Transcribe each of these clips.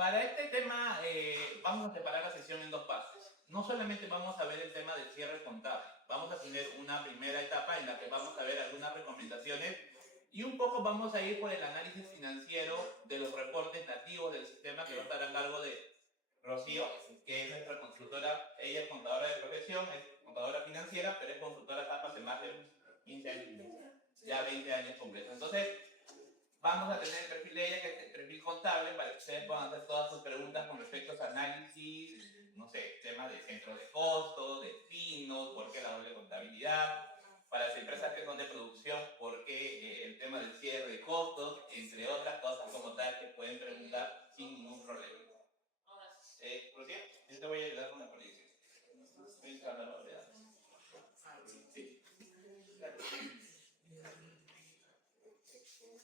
Para este tema vamos a separar la sesión en dos partes. No solamente vamos a ver el tema del cierre contable, vamos a tener una primera etapa en la que vamos a ver algunas recomendaciones y un poco vamos a ir por el análisis financiero de los reportes nativos del sistema que va a estar a cargo de Rocío, que es nuestra consultora. Ella es contadora de profesión, es contadora financiera, pero es consultora SAP hace más de 15 años, ya 20 años completos. Entonces, vamos a tener el perfil de ella, que es el perfil contable, para que ustedes puedan hacer todas sus preguntas con respecto a análisis, no sé, temas de centro de costos, de pinos, por qué la doble contabilidad, para las empresas que son de producción, por qué el tema del cierre de costos, entre otras cosas como tal que pueden preguntar sin ningún problema. Lucía, yo te voy a ayudar con la proyección. Estoy entrando a la hora. Sí.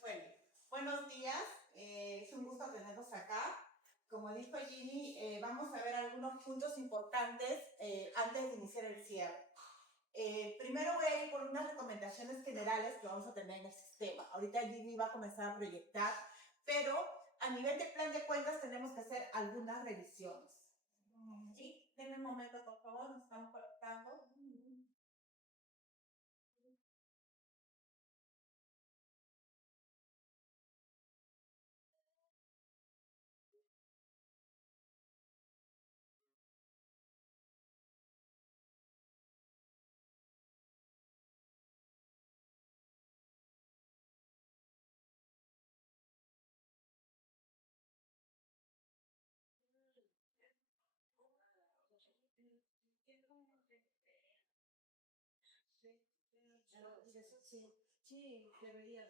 Bueno, buenos días, es un gusto tenerlos acá. Como dijo Ginny, vamos a ver algunos puntos importantes antes de iniciar el cierre. Primero voy a ir por unas recomendaciones generales que vamos a tener en el sistema. Ahorita Ginny va a comenzar a proyectar, pero a nivel de plan de cuentas tenemos que hacer algunas revisiones. ¿Sí? Denme un momento, por favor, nos estamos conectando. Sí, debería.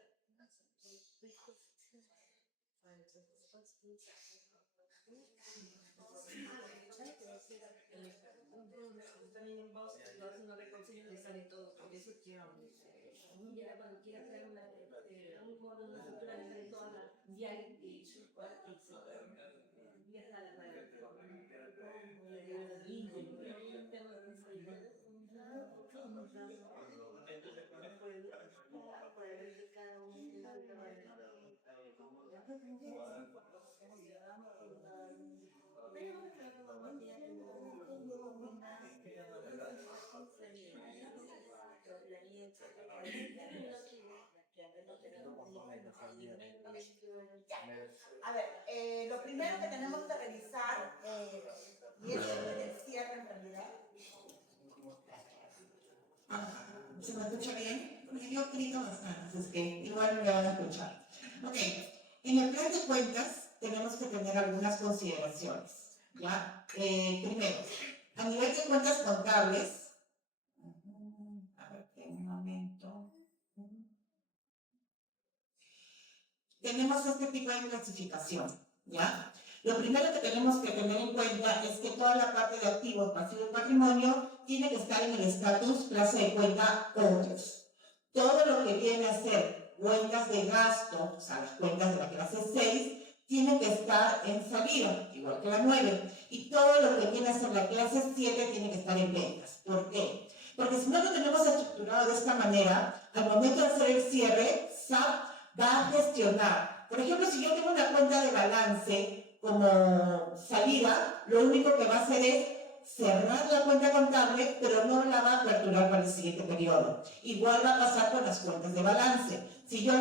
A ver, lo primero que tenemos que revisar, y es el cierre en realidad. ¿Se me escucha bien? Porque yo grito bastante, es que igual me van a escuchar. Ok, en el plan de cuentas tenemos que tener algunas consideraciones, ¿ya? Primero, a nivel de cuentas contables, a ver, un momento. Tenemos este tipo de clasificación, ¿ya? Lo primero que tenemos que tener en cuenta es que toda la parte de activos, pasivos y patrimonio tiene que estar en el estatus clase de cuenta otros. Todo lo que viene a ser cuentas de gasto, o sea, las cuentas de la clase 6, tiene que estar en salida, igual que la 9. Y todo lo que viene a ser la clase 7 tiene que estar en ventas. ¿Por qué? Porque si no lo tenemos estructurado de esta manera, al momento de hacer el cierre, SAP va a gestionar. Por ejemplo, si yo tengo una cuenta de balance como salida, lo único que va a hacer es cerrar la cuenta contable, pero no la va a aperturar para el siguiente periodo. Igual va a pasar con las cuentas de balance. Si yo,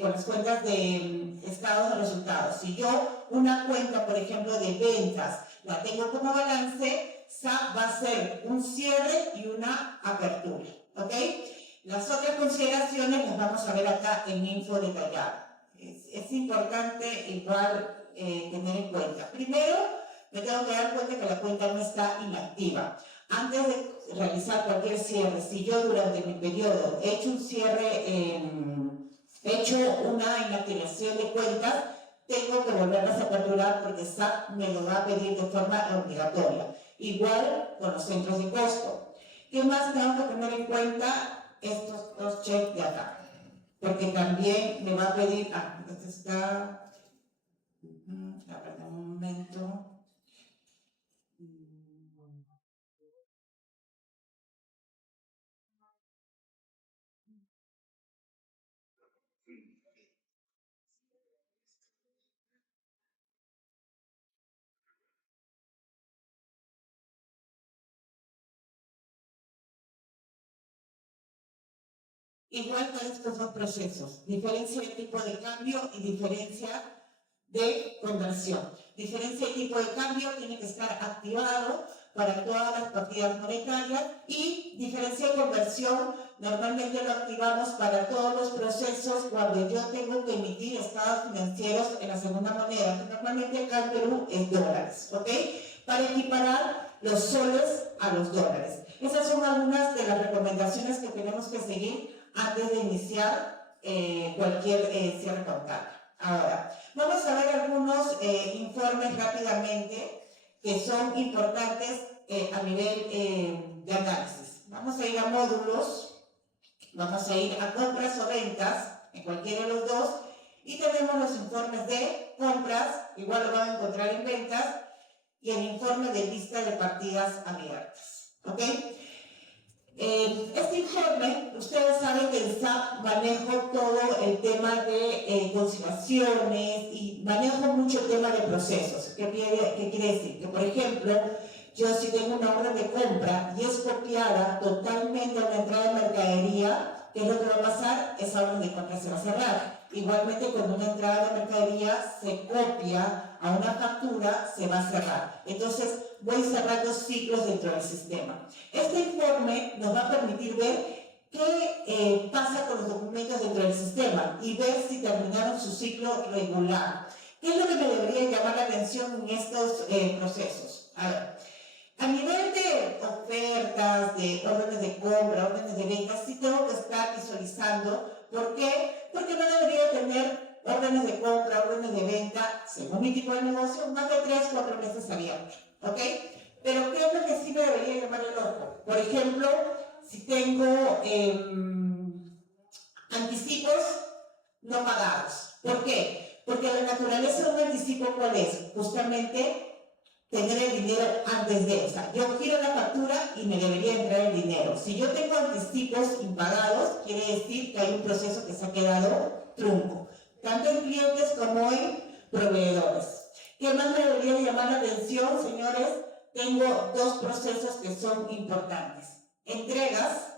con las cuentas de estados de resultados. Si yo una cuenta, por ejemplo, de ventas, la tengo como balance, SAP va a hacer un cierre y una apertura. ¿Ok? Las otras consideraciones las vamos a ver acá en info detallada. Es importante igual tener en cuenta. Primero, me tengo que dar cuenta que la cuenta no está inactiva. Antes de realizar cualquier cierre, si yo durante mi periodo he hecho un cierre, he hecho una inactivación de cuentas, tengo que volverlas a capturar porque SAP me lo va a pedir de forma obligatoria. Igual con los centros de costo. ¿Qué más tengo que tener en cuenta? Estos dos checks de acá, porque también me va a pedir, este está, un momento. igual para estos dos procesos, diferencia de tipo de cambio y diferencia de conversión. Diferencia de tipo de cambio tiene que estar activado para todas las partidas monetarias y diferencia de conversión normalmente lo activamos para todos los procesos cuando yo tengo que emitir estados financieros en la segunda moneda, que normalmente acá en Perú es dólares, ¿ok? Para equiparar los soles a los dólares. Esas son algunas de las recomendaciones que tenemos que seguir antes de iniciar cualquier cierre contable. Ahora, vamos a ver algunos informes rápidamente que son importantes a nivel de análisis. Vamos a ir a módulos, vamos a ir a compras o ventas, en cualquiera de los dos, y tenemos los informes de compras, igual lo van a encontrar en ventas, y el informe de lista de partidas abiertas. ¿Ok? Este informe, ustedes saben que en SAP manejo todo el tema de conciliaciones y manejo mucho el tema de procesos. ¿Qué quiere decir? Que, por ejemplo, yo si tengo una orden de compra y es copiada totalmente a una entrada de mercadería, ¿qué es lo que va a pasar? Esa orden de compra se va a cerrar. Igualmente, cuando una entrada de mercadería se copia a una factura, se va a cerrar. Entonces, voy cerrando ciclos dentro del sistema. Este informe nos va a permitir ver qué pasa con los documentos dentro del sistema y ver si terminaron su ciclo regular. ¿Qué es lo que me debería llamar la atención en estos procesos? A ver, a nivel de ofertas, de órdenes de compra, órdenes de venta, sí tengo que estar visualizando. ¿Por qué? Porque no debería tener órdenes de compra, órdenes de venta, según mi tipo de negocio, más de 3-4 meses abiertos. ¿Ok? Pero ¿qué es lo que sí me debería llamar el ojo? Por ejemplo, si tengo anticipos no pagados. ¿Por qué? Porque la naturaleza de un anticipo, ¿cuál es? Justamente tener el dinero antes de, o sea, yo giro la factura y me debería entrar el dinero. Si yo tengo anticipos impagados, quiere decir que hay un proceso que se ha quedado trunco, tanto en clientes como en proveedores. ¿Qué más me debería llamar la atención, señores? Tengo dos procesos que son importantes. Entregas,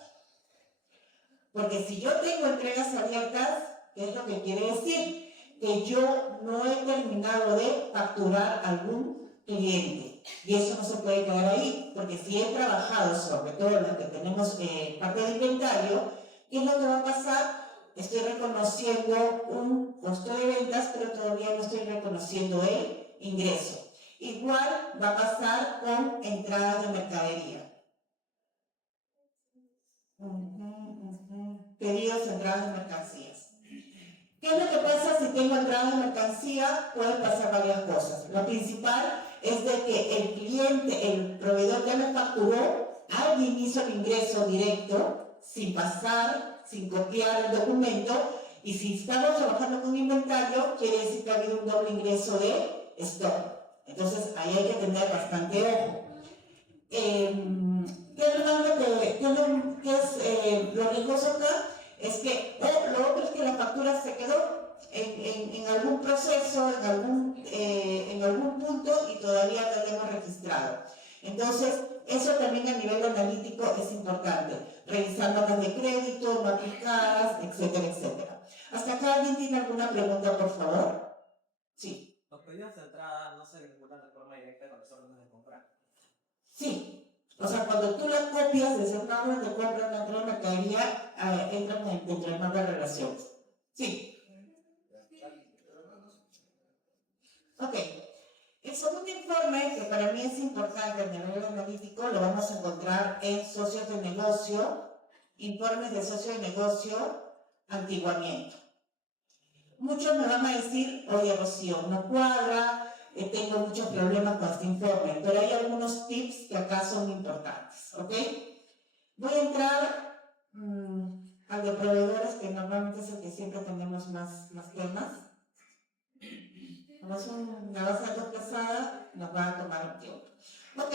porque si yo tengo entregas abiertas, ¿qué es lo que quiere decir? Que yo no he terminado de facturar algún cliente. Y eso no se puede quedar ahí, porque si he trabajado sobre todo en lo que tenemos parte de inventario, ¿qué es lo que va a pasar? Estoy reconociendo un costo de ventas, pero todavía no estoy reconociendo el ingreso. Igual va a pasar con entradas de mercadería. Pedidos, entradas de mercancías. ¿Qué es lo que pasa si tengo entradas de mercancía? Pueden pasar varias cosas. Lo principal es de que el cliente, el proveedor ya me facturó, alguien hizo el ingreso directo, sin pasar, sin copiar el documento, y si estamos trabajando con inventario, quiere decir que ha habido un doble ingreso de stock. Entonces, ahí hay que tener bastante ojo. ¿Qué es lo riesgoso acá? Es que lo otro es que la factura se quedó en algún proceso, en algún punto y todavía no la hemos registrado. Entonces, eso también a nivel analítico es importante. Revisar notas de crédito, no aplicadas, etcétera, etcétera. ¿Hasta acá alguien tiene alguna pregunta, por favor? Sí. Los pedidos de entrada no se vinculan de forma directa con las órdenes de compra. Sí. O sea, cuando tú las copias desde una orden de compra, una entrada de mercadería, entran dentro de más relaciones. Sí. Ok. El segundo informe, que para mí es importante a nivel analítico, lo vamos a encontrar en socios de negocio, informes de socio de negocio, antiguamiento. Muchos me van a decir, oye Rocío, no cuadra, tengo muchos problemas con este informe, pero hay algunos tips que acá son importantes, ¿ok? Voy a entrar al de proveedores, que normalmente es el que siempre tenemos más temas. Como es una base de datos pesada, nos va a tomar un tiempo. Ok,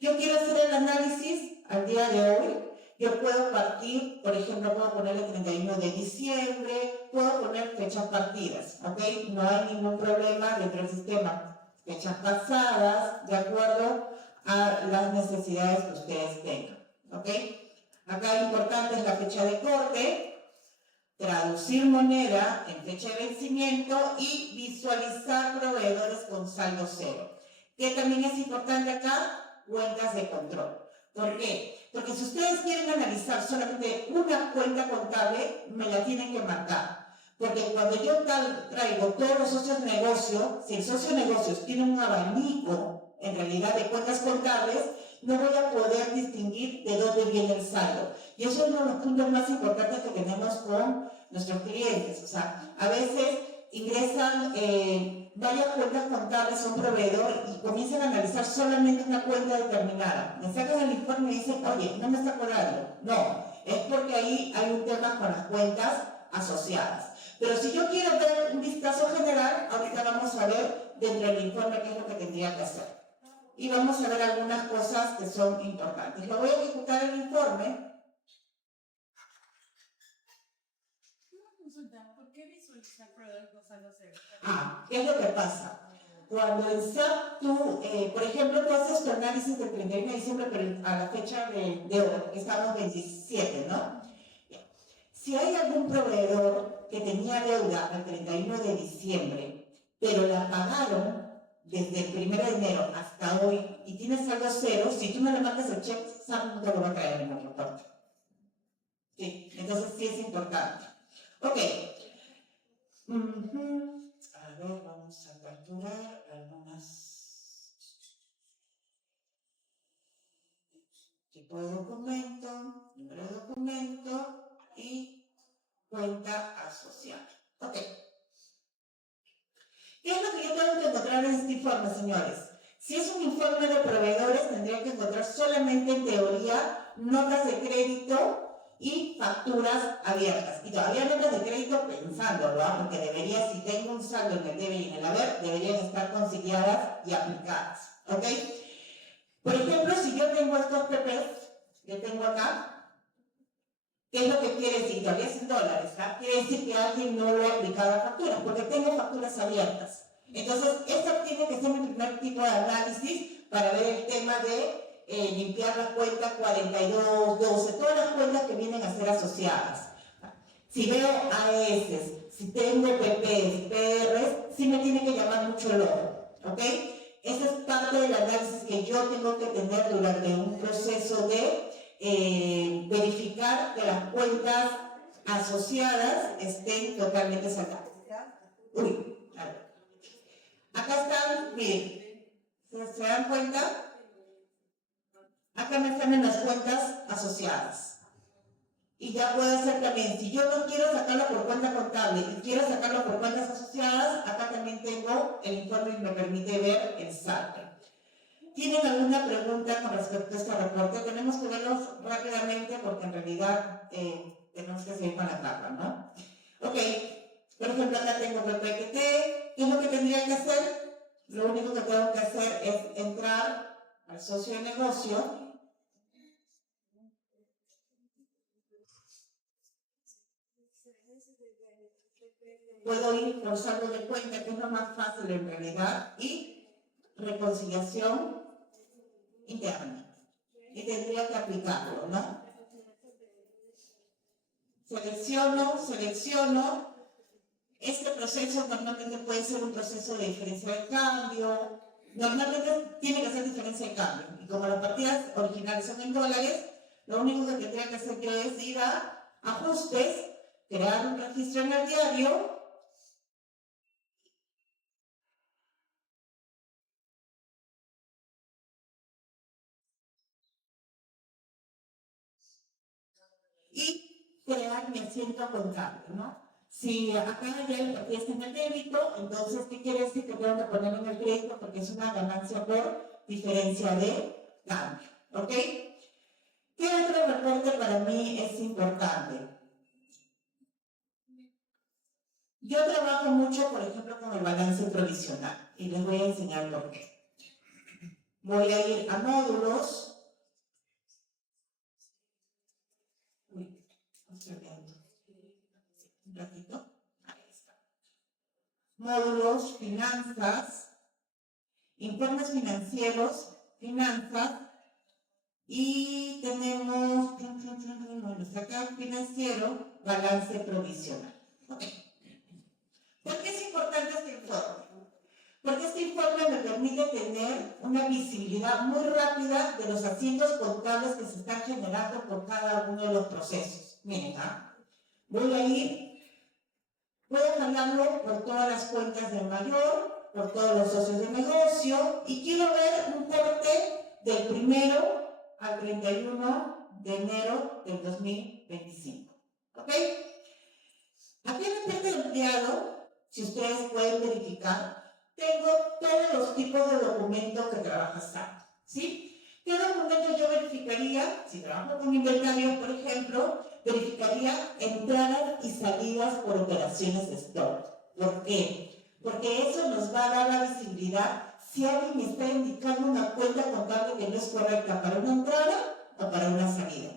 yo quiero hacer el análisis al día de hoy. Yo puedo partir, por ejemplo, puedo poner el 31 de diciembre, puedo poner fechas partidas, ¿ok? No hay ningún problema dentro del sistema. Fechas pasadas, de acuerdo a las necesidades que ustedes tengan, ¿ok? Acá lo importante es la fecha de corte, traducir moneda en fecha de vencimiento y visualizar proveedores con saldo cero. ¿Qué también es importante acá? Cuentas de control. ¿Por qué? Porque si ustedes quieren analizar solamente una cuenta contable, me la tienen que marcar. Porque cuando yo traigo todos los socios de negocio, si el socio de negocios tiene un abanico, en realidad, de cuentas contables, no voy a poder distinguir de dónde viene el saldo. Y eso es uno de los puntos más importantes que tenemos con nuestros clientes. O sea, a veces ingresan varias cuentas contables a un proveedor y comienzan a analizar solamente una cuenta determinada. Me sacan el informe y dicen, oye, no me está cobrando. No, es porque ahí hay un tema con las cuentas asociadas. Pero si yo quiero ver un vistazo general, ahorita vamos a ver dentro del informe qué es lo que tendría que hacer. Y vamos a ver algunas cosas que son importantes. Lo voy a ejecutar el informe. ¿Por qué visualizar proveedores con saldo cero? ¿Qué es lo que pasa? Cuando en SAP tú, por ejemplo, tú haces tu análisis del 31 de diciembre, pero a la fecha de hoy, que estamos 27, ¿no? Si hay algún proveedor que tenía deuda al 31 de diciembre, pero la pagaron desde el 1 de enero hasta hoy y tiene saldo cero, si tú no le mandas el cheque, SAP no te lo va a traer en ningún reporte. Sí, entonces sí es importante. Ok. A ver, vamos a capturar algunas tipo de documento, número de documento y cuenta asociada. Ok. ¿Qué es lo que yo tengo que encontrar en este informe, señores? Si es un informe de proveedores, tendría que encontrar solamente en teoría notas de crédito y facturas abiertas. Y todavía notas de crédito pensándolo, porque debería, si tengo un saldo en el debe y en el haber, deberían estar conciliadas y aplicadas. ¿Ok? Por ejemplo, si yo tengo estos PPs que tengo acá, ¿qué es lo que quiere decir? Todavía es en dólares, ¿verdad? Quiere decir que alguien no lo ha aplicado a facturas, porque tengo facturas abiertas. Entonces, este tiene que ser mi primer tipo de análisis para ver el tema de limpiar las cuentas 42, 12, todas las cuentas que vienen a ser asociadas. Si veo AS, si tengo PPs, PRs, sí me tiene que llamar mucho el ojo, ¿ok? Esa es parte del análisis que yo tengo que tener durante un proceso de verificar que las cuentas asociadas estén totalmente saldadas. Uy, a ver. Acá están, miren, ¿se dan cuenta? Acá me están en las cuentas asociadas. Y ya puede ser también, si yo no quiero sacarlo por cuenta contable y quiero sacarlo por cuentas asociadas, acá también tengo el informe que me permite ver el saldo. ¿Tienen alguna pregunta con respecto a este reporte? Tenemos que verlos rápidamente porque en realidad tenemos que seguir con la etapa, ¿no? Ok, por ejemplo, acá tengo PPT. ¿Qué es lo que tendría que hacer? Lo único que tengo que hacer es entrar al socio de negocio. Puedo ir por saldo de cuenta, que es lo más fácil en realidad, y reconciliación interna. Y tendría que aplicarlo, ¿no? Selecciono. Este proceso normalmente puede ser un proceso de diferencia de cambio. Normalmente tiene que ser diferencia de cambio. Y como las partidas originales son en dólares, lo único que tendría que hacer yo es ir a ajustes, crear un registro en el diario. Y crear mi asiento contable, ¿no? Si acá ya el partida está en el débito, entonces, ¿qué quiere decir? Que tengo que ponerlo en el crédito porque es una ganancia por diferencia de cambio, ¿ok? ¿Qué otro reporte para mí es importante? Yo trabajo mucho, por ejemplo, con el balance provisional y les voy a enseñar por qué. Voy a ir a módulos. Estoy viendo. Un ratito. Ahí está. Módulos, finanzas, informes financieros, finanzas Y tenemos, bueno, está acá financiero, balance provisional. Ok. ¿Por qué es importante este informe? Porque este informe me permite tener una visibilidad muy rápida de los asientos contables que se están generando por cada uno de los procesos. Miren, voy a jalarlo por todas las cuentas del mayor, por todos los socios de negocio, y quiero ver un corte del 1 al 31 de enero del 2025. ¿Ok? Aquí en la parte de empleado, si ustedes pueden verificar, tengo todos los tipos de documentos que trabaja SAP, ¿sí? ¿Qué documentos yo verificaría? Si trabajo con inventarios, por ejemplo, verificaría entradas y salidas por operaciones de stock. ¿Por qué? Porque eso nos va a dar la visibilidad si alguien me está indicando una cuenta contable que no es correcta para una entrada o para una salida.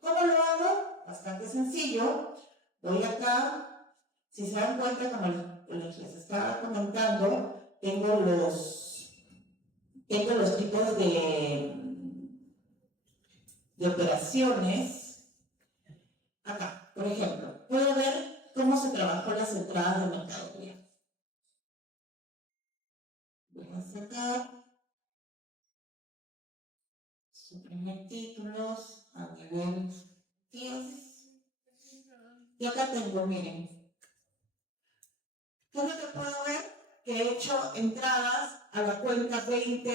¿Cómo lo hago? Bastante sencillo. Voy acá, si se dan cuenta, como les estaba comentando, tengo los tipos de operaciones. Acá, por ejemplo, puedo ver cómo se trabajó las entradas de mercadería. Voy a sacar, suprimir títulos a nivel 10. Y acá tengo, miren, ¿qué es lo que puedo ver? Que he hecho entradas a la cuenta 20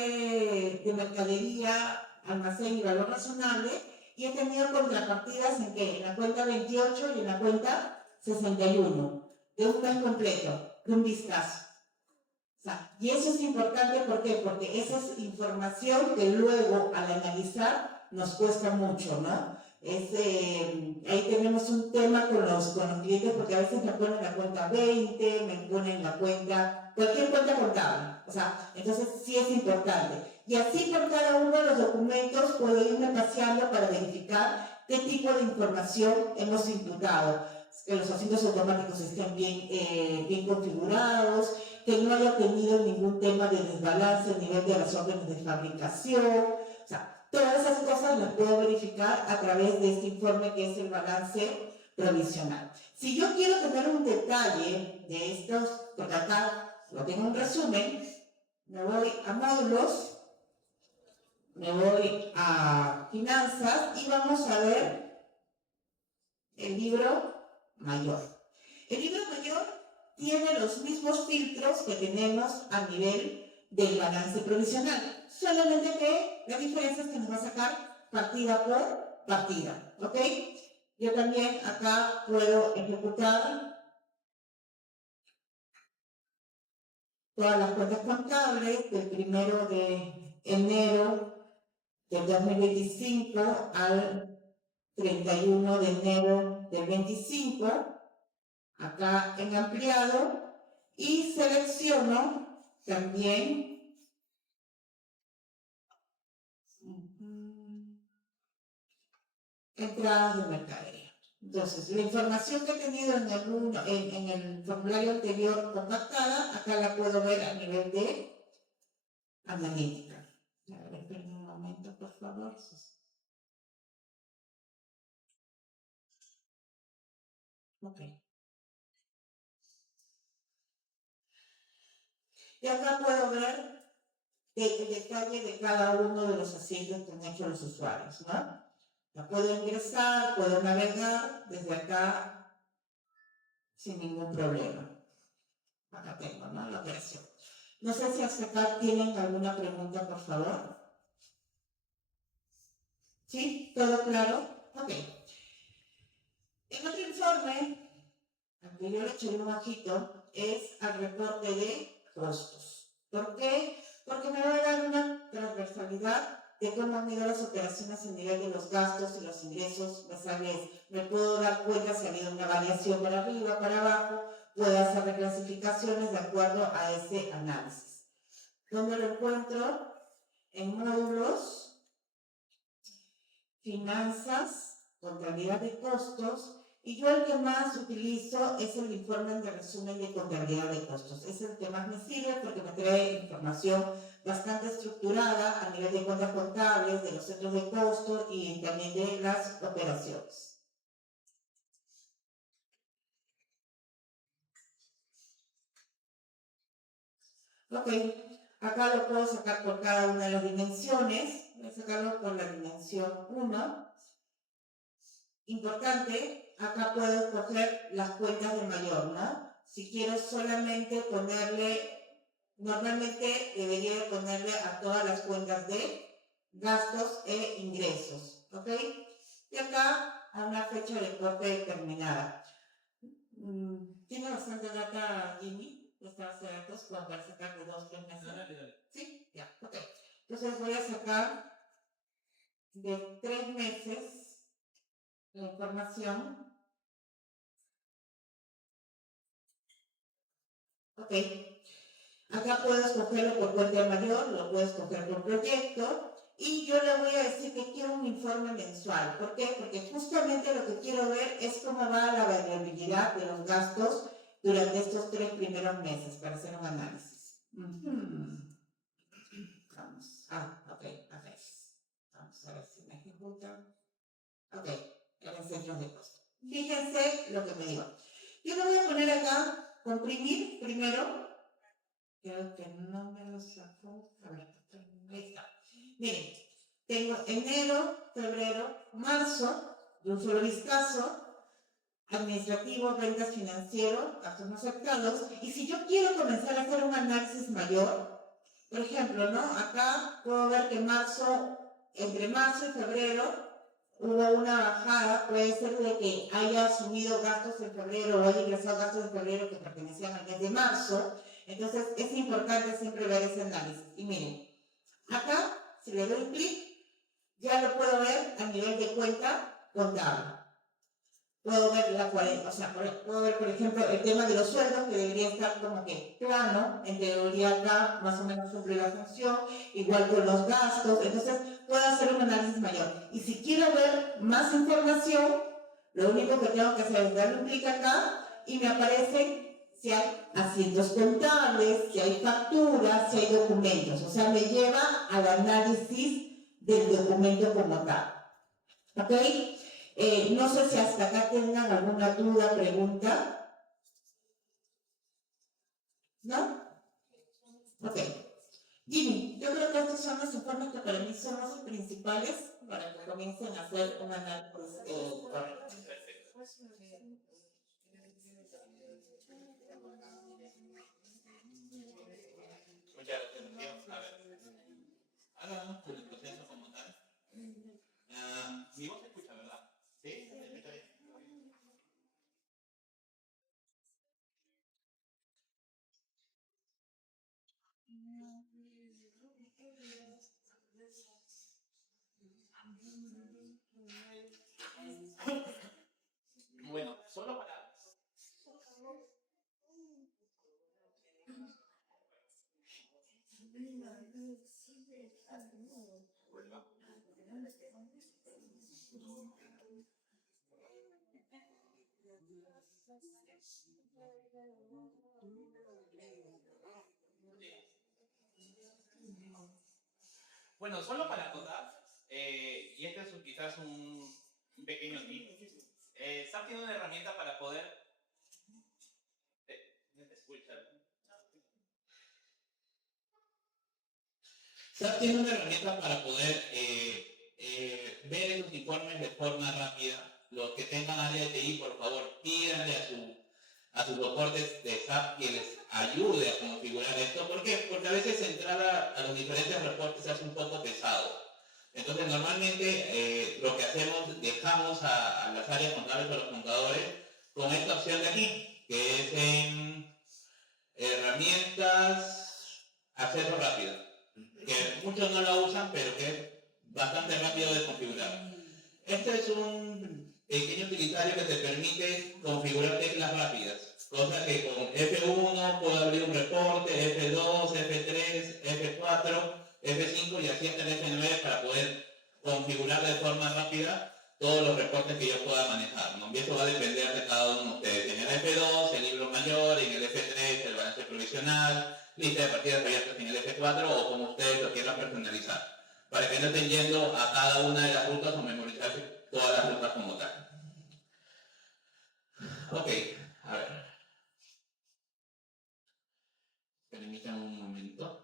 de mercadería, almacén y valor razonable, y he tenido contrapartidas en que en la cuenta 28 y en la cuenta 61, de un plan completo, de un vistazo. O sea, y eso es importante, ¿por qué? Porque esa es información que luego al analizar nos cuesta mucho, ¿no? Ahí tenemos un tema con los clientes, porque a veces me ponen la cuenta 20, me ponen la cuenta, cualquier cuenta contable. O sea, entonces sí es importante. Y así por cada uno de los documentos puedo irme paseando para verificar qué tipo de información hemos imputado. Que los asientos automáticos estén bien configurados, que no haya tenido ningún tema de desbalance a nivel de las órdenes de fabricación. O sea, todas esas cosas las puedo verificar a través de este informe que es el balance provisional. Si yo quiero tener un detalle de estos, porque acá lo tengo un resumen, me voy a módulos, me voy a finanzas y vamos a ver el libro mayor. El libro mayor tiene los mismos filtros que tenemos a nivel del balance provisional, solamente que la diferencia es que nos va a sacar partida por partida, ¿ok? Yo también acá puedo ejecutar todas las cuentas contables del 1 de enero del 2025 al 31 de enero del 25, acá en ampliado, y selecciono también entradas de mercadería. Entonces, la información que he tenido en el formulario anterior contactada, acá la puedo ver a nivel de analítica. A ver, esperen un momento, por favor. Ok. Y acá puedo ver el detalle de cada uno de los asientos que han hecho los usuarios, ¿no? La puedo ingresar, puedo navegar desde acá sin ningún problema. Acá tengo, ¿no? La operación. No sé si hasta acá tienen alguna pregunta, por favor. ¿Sí? ¿Todo claro? Ok. En otro informe, al que yo le eché un ojito, es al reporte de costos. ¿Por qué? Porque me va a dar una transversalidad de cómo han ido las operaciones a nivel de los gastos y los ingresos mesales. Me puedo dar cuenta si ha habido una variación para arriba, para abajo, puedo hacer reclasificaciones de acuerdo a ese análisis. ¿Dónde lo encuentro? En módulos, finanzas, contabilidad de costos, Y yo el que más utilizo es el informe de resumen de contabilidad de costos. Es el que más me sirve porque me trae información bastante estructurada a nivel de cuentas contables, de los centros de costo y también de las operaciones. Ok, acá lo puedo sacar por cada una de las dimensiones. Voy a sacarlo por la dimensión 1. Importante, acá puedo escoger las cuentas de mayor, ¿no? Si quiero solamente ponerle, normalmente debería de ponerle a todas las cuentas de gastos e ingresos, ¿ok? Y acá a una fecha de corte determinada. ¿Tiene bastante data, Jimmy? Esta base de datos, como para sacar de 2, 3 meses. Dale. ¿Sí? Ya, ok. Entonces voy a sacar de 3 meses la información. Ok. Acá puedo escogerlo por cuenta mayor, lo puedo escoger por proyecto. Y yo le voy a decir que quiero un informe mensual. ¿Por qué? Porque justamente lo que quiero ver es cómo va la variabilidad de los gastos durante estos 3 primeros meses para hacer un análisis. Vamos. Ok. Vamos a ver si me ejecuta. Ok, eran centros de costo. Fíjense lo que me digo. Yo lo voy a poner acá, comprimir primero. Creo que no me lo sacó. A ver, ahí está. Miren, tengo enero, febrero, marzo, de un solo vistazo, administrativo, ventas, financiero, gastos no aceptados. Y si yo quiero comenzar a hacer un análisis mayor, por ejemplo, ¿no? Acá puedo ver que entre marzo y febrero, hubo una bajada, puede ser de que haya asumido gastos en febrero o haya ingresado gastos en febrero que pertenecían al mes de marzo. Entonces, es importante siempre ver ese análisis. Y miren, acá, si le doy clic, ya lo puedo ver a nivel de cuenta contable. Puedo ver puedo ver, por ejemplo, el tema de los sueldos, que debería estar como que plano, en teoría acá más o menos cumple la función, igual con los gastos, entonces puedo hacer un análisis mayor. Y si quiero ver más información, lo único que tengo que hacer es darle un clic acá y me aparece si hay asientos contables, si hay facturas, si hay documentos, o sea, me lleva al análisis del documento como tal. ¿Ok? No sé si hasta acá tengan alguna duda, pregunta. ¿No? Ok. Jimmy, yo creo que estos son los informes que para mí son los principales para que comiencen a hacer un análisis correcto. Muchas gracias. A ver. Háganos con el proceso como tal. Mi voz se escucha, ¿verdad? ¿Sí? ¿Se escucha bien? Bueno, solo para... Bueno, solo para acotar, y este es quizás un pequeño tip, SAP tiene una herramienta para poder... SAP tiene una herramienta para poder ver esos informes de forma rápida. Los que tengan área de TI, por favor, pídanle a sus soportes de SAP que les ayude a configurar esto. ¿Por qué? Porque a veces entrar a los diferentes reportes se hace un poco pesado. Entonces, normalmente lo que hacemos, dejamos a las áreas contables o los contadores con esta opción de aquí, que es en herramientas, acceso rápido, que muchos no la usan, pero que es bastante rápido de configurar. Este es un pequeño utilitario que te permite configurar teclas rápidas, cosa que con F1 puedo abrir un reporte, F2, F3, F4, F5 y así hasta el F9 para poder configurar de forma rápida todos los reportes que yo pueda manejar, ¿no? Y eso va a depender de cada uno de ustedes. En el F2, el libro mayor, en el F3, el balance provisional, lista de partidas abiertas en el F4 o como ustedes lo quieran personalizar, para que no estén yendo a cada una de las rutas o memorizarse todas las rutas como tal. Ok, a ver. Permítanme un momento.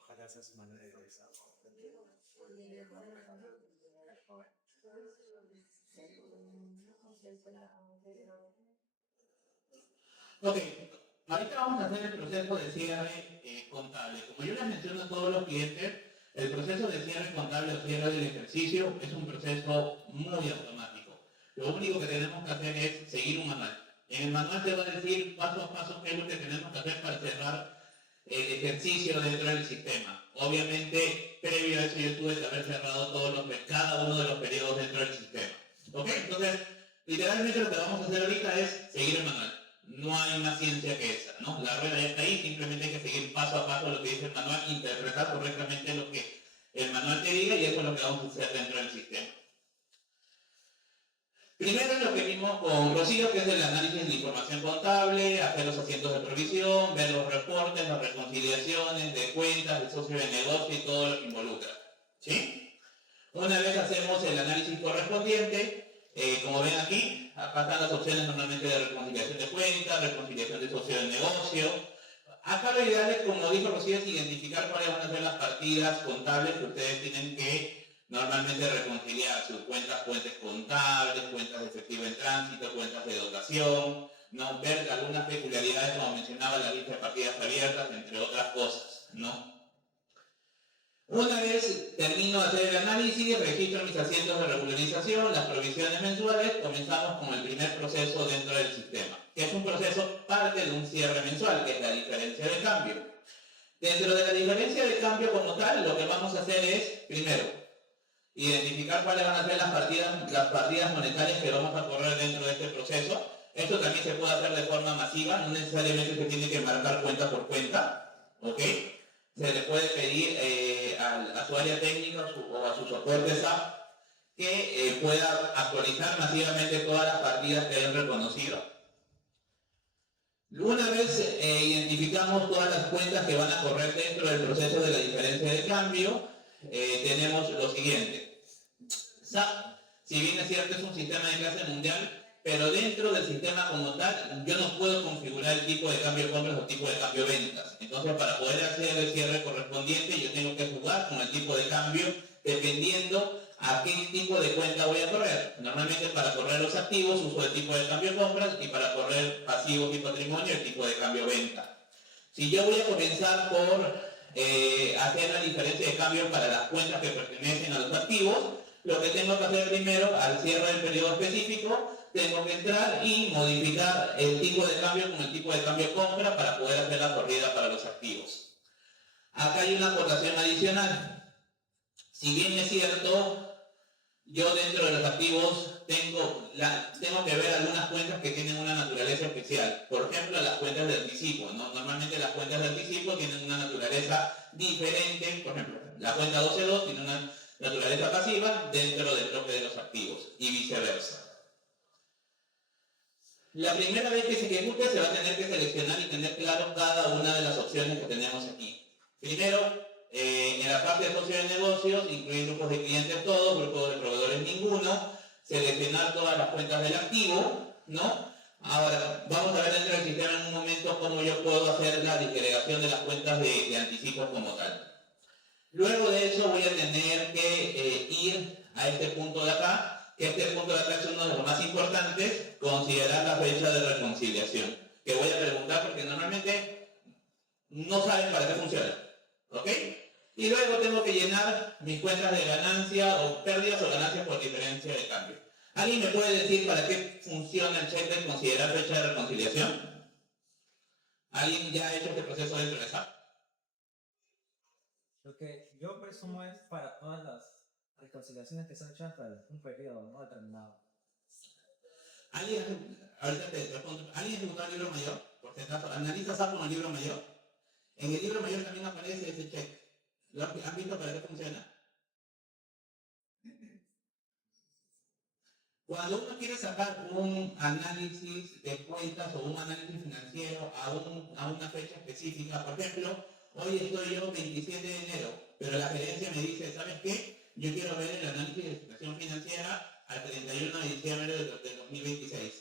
Ojalá esa semana de regresar. Ok, ahorita vamos a hacer el proceso de cierre contable. Como yo les menciono a todos los clientes, el proceso de cierre contable o cierre del ejercicio es un proceso muy automático. Lo único que tenemos que hacer es seguir un manual. En el manual te va a decir paso a paso qué es lo que tenemos que hacer para cerrar el ejercicio dentro del sistema. Obviamente, previo a eso yo tuve que haber cerrado cada uno de los periodos dentro del sistema. ¿Ok? Entonces, literalmente lo que vamos a hacer ahorita es seguir el manual. No hay más ciencia que esa, ¿no? La rueda ya está ahí, simplemente hay que seguir paso a paso lo que dice el manual, interpretar correctamente lo que el manual te diga y eso es lo que vamos a hacer dentro del sistema. Primero lo que vimos con Rocío, que es el análisis de información contable, hacer los asientos de provisión, ver los reportes, las reconciliaciones de cuentas, de socio de negocio y todo lo que involucra. ¿Sí? Una vez hacemos el análisis correspondiente, como ven aquí, acá están las opciones normalmente de reconciliación de cuentas, reconciliación de socio de negocio. Acá lo ideal es, como dijo Rocío, es identificar cuáles van a ser las partidas contables que ustedes tienen que normalmente reconciliar sus cuentas, fuentes contables, cuentas de efectivo en tránsito, cuentas de dotación, ¿no? Ver algunas peculiaridades, como mencionaba, la lista de partidas abiertas, entre otras cosas, ¿no? Una vez termino de hacer el análisis, registro mis asientos de regularización, las provisiones mensuales, comenzamos con el primer proceso dentro del sistema, que es un proceso parte de un cierre mensual, que es la diferencia de cambio. Dentro de la diferencia de cambio como tal, lo que vamos a hacer es, primero, identificar cuáles van a ser las partidas monetarias que vamos a correr dentro de este proceso. Esto también se puede hacer de forma masiva, no necesariamente se tiene que marcar cuenta por cuenta, ¿ok? Se le puede pedir a su área técnica o a su soporte SAP que pueda actualizar masivamente todas las partidas que hayan reconocido. Una vez identificamos todas las cuentas que van a correr dentro del proceso de la diferencia de cambio, tenemos lo siguiente. SAP, si bien es cierto, es un sistema de clase mundial, pero dentro del sistema como tal, yo no puedo configurar el tipo de cambio compras o tipo de cambio ventas. Entonces, para poder hacer el cierre correspondiente, yo tengo que jugar con el tipo de cambio dependiendo a qué tipo de cuenta voy a correr. Normalmente para correr los activos uso el tipo de cambio compras y para correr pasivos y patrimonio el tipo de cambio venta. Si yo voy a comenzar por hacer la diferencia de cambio para las cuentas que pertenecen a los activos, lo que tengo que hacer primero, al cierre del periodo específico, tengo que entrar y modificar el tipo de cambio con el tipo de cambio compra para poder hacer la corrida para los activos. Acá hay una acotación adicional. Si bien es cierto, yo dentro de los activos tengo que ver algunas cuentas que tienen una naturaleza especial. Por ejemplo, las cuentas de anticipo, ¿no? Normalmente las cuentas de anticipo tienen una naturaleza diferente. Por ejemplo, la cuenta 12.2 tiene una naturaleza pasiva dentro del bloque de los activos y viceversa. La primera vez que se ejecute se va a tener que seleccionar y tener claro cada una de las opciones que tenemos aquí. Primero, en la parte de socio de negocios, incluir grupos de clientes todos, grupos de proveedores ninguno, seleccionar todas las cuentas del activo, ¿no? Ahora, vamos a ver dentro del sistema en un momento cómo yo puedo hacer la disgregación de las cuentas de anticipos como tal. Luego de eso voy a tener que ir a este punto de acá, que este punto de acá es uno de los más importantes, considerar la fecha de reconciliación. que voy a preguntar porque normalmente no saben para qué funciona. ¿Ok? Y luego tengo que llenar mis cuentas de ganancia o pérdidas o ganancias por diferencia de cambio. ¿Alguien me puede decir para qué funciona el check de considerar fecha de reconciliación? ¿Alguien ya ha hecho este proceso dentro de SAP? Lo que yo presumo es para todas las reconciliaciones que se han hecho hasta un periodo no determinado. Ahorita te respondo. ¿Alguien ejecutó el libro mayor? Por si acaso, analiza SAP con el libro mayor. En el libro mayor también aparece ese check. ¿Lo han visto para qué funciona? Cuando uno quiere sacar un análisis de cuentas o un análisis financiero a una fecha específica, por ejemplo, hoy estoy yo 27 de enero, pero la gerencia me dice, ¿sabes qué? Yo quiero ver el análisis de situación financiera al 31 de diciembre del 2026.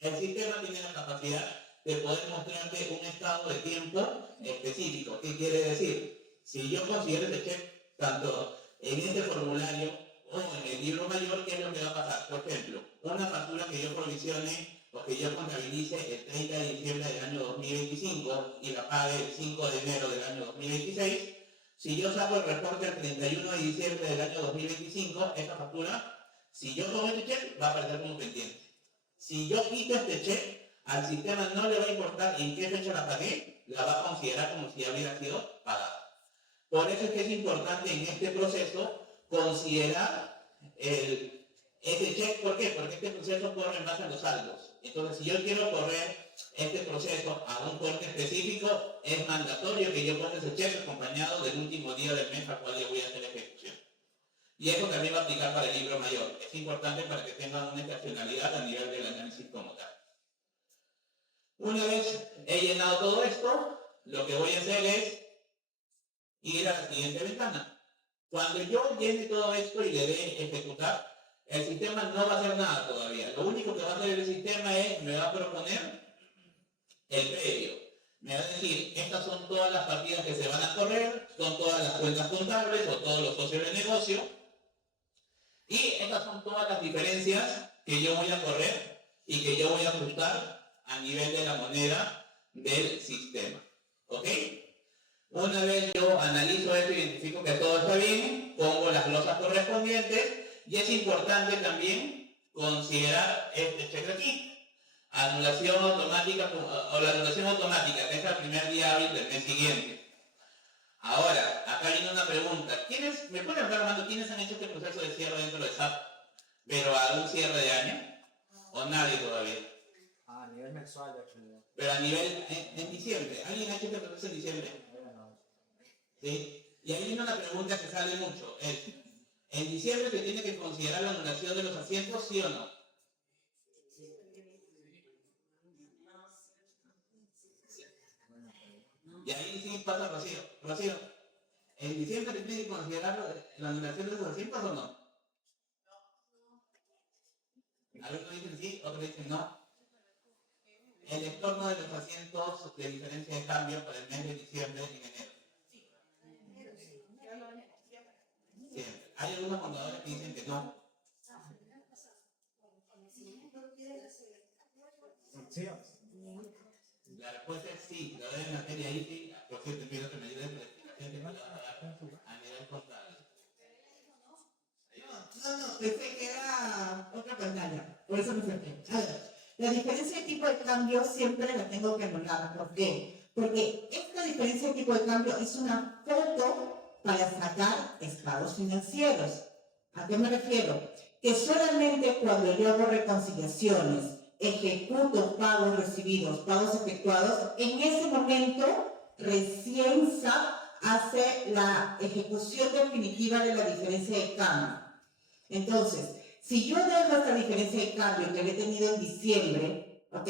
El sistema tiene la capacidad de poder mostrarte un estado de tiempo específico. ¿Qué quiere decir? Si yo considero este check tanto en este formulario o en el libro mayor, ¿qué es lo que va a pasar? Por ejemplo, una factura que yo provisione o que yo contabilice el 30 de diciembre del año 2025 y la pague el 5 de enero del año 2026, si yo saco el reporte el 31 de diciembre del año 2025, esta factura, si yo pongo este check, va a aparecer como pendiente. Si yo quito este check, al sistema no le va a importar en qué fecha la pagué, la va a considerar como si ya hubiera sido pagada. Por eso es que es importante en este proceso considerar este check. ¿Por qué? Porque este proceso corre en base a los saldos. Entonces, si yo quiero correr este proceso a un corte específico, es mandatorio que yo ponga ese check acompañado del último día del mes al cual yo voy a hacer la ejecución. Y eso también va a aplicar para el libro mayor. Es importante para que tengan una estacionalidad a nivel del análisis como tal. Una vez he llenado todo esto, lo que voy a hacer es ir a la siguiente ventana. Cuando yo llene todo esto y le dé ejecutar, el sistema no va a hacer nada todavía. Lo único que va a hacer el sistema es, me va a proponer el previo. Me va a decir, estas son todas las partidas que se van a correr, son todas las cuentas contables o todos los socios de negocio. Y estas son todas las diferencias que yo voy a correr y que yo voy a ajustar a nivel de la moneda del sistema. ¿Ok? Una vez yo analizo esto, identifico que todo está bien, pongo las glosas correspondientes y es importante también considerar este check aquí. Anulación automática o la anulación automática, que es el primer día hábil del mes siguiente. Ahora, acá viene una pregunta. ¿Me pueden hablar, Armando, quiénes han hecho este proceso de cierre dentro de SAP? ¿Pero a un cierre de año? ¿O nadie todavía? A nivel mensual, yo creo. Pero a nivel, en diciembre. ¿Alguien ha hecho este proceso en diciembre? ¿Sí? Y ahí viene una pregunta que sale mucho. ¿En diciembre se tiene que considerar la anulación de los asientos, sí o no? Y ahí sí pasa Rocío. Rocío, ¿en diciembre se tiene que considerar la anulación de los asientos o no? Algunos dicen sí, otros dicen no. El entorno de los asientos de diferencia de cambio para el mes de diciembre y enero. Siempre. Hay algunos contadores que dicen que no. Sí. La respuesta es sí, lo deben hacer y ahí sí. Por cierto, pido que me ayuden con la explicación que me va a dar a nivel contable. No, pensé que era otra pantalla, por eso me acerqué. A ver, la diferencia de tipo de cambio siempre la tengo que anular. ¿Por qué? Porque esta diferencia de tipo de cambio es una foto para sacar estados financieros. ¿A qué me refiero? Que solamente cuando yo hago reconciliaciones, ejecuto pagos recibidos, pagos efectuados, en ese momento recién SAP hace la ejecución definitiva de la diferencia de cambio. Entonces, si yo dejo esta diferencia de cambio que he tenido en diciembre, ¿ok?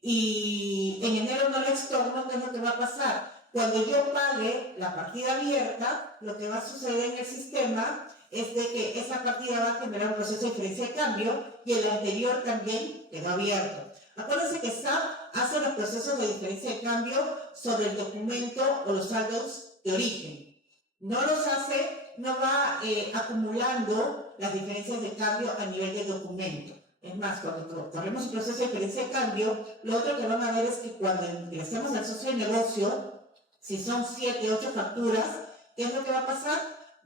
Y en enero no la extorno, ¿qué es lo que va a pasar? Cuando yo pague la partida abierta, lo que va a suceder en el sistema es de que esa partida va a generar un proceso de diferencia de cambio y el anterior también quedó abierto. Acuérdense que SAP hace los procesos de diferencia de cambio sobre el documento o los saldos de origen. No los hace, no va acumulando las diferencias de cambio a nivel del documento. Es más, cuando corremos un proceso de diferencia de cambio, lo otro que van a ver es que cuando ingresemos al socio de negocio, si son 7, 8 facturas, ¿qué es lo que va a pasar?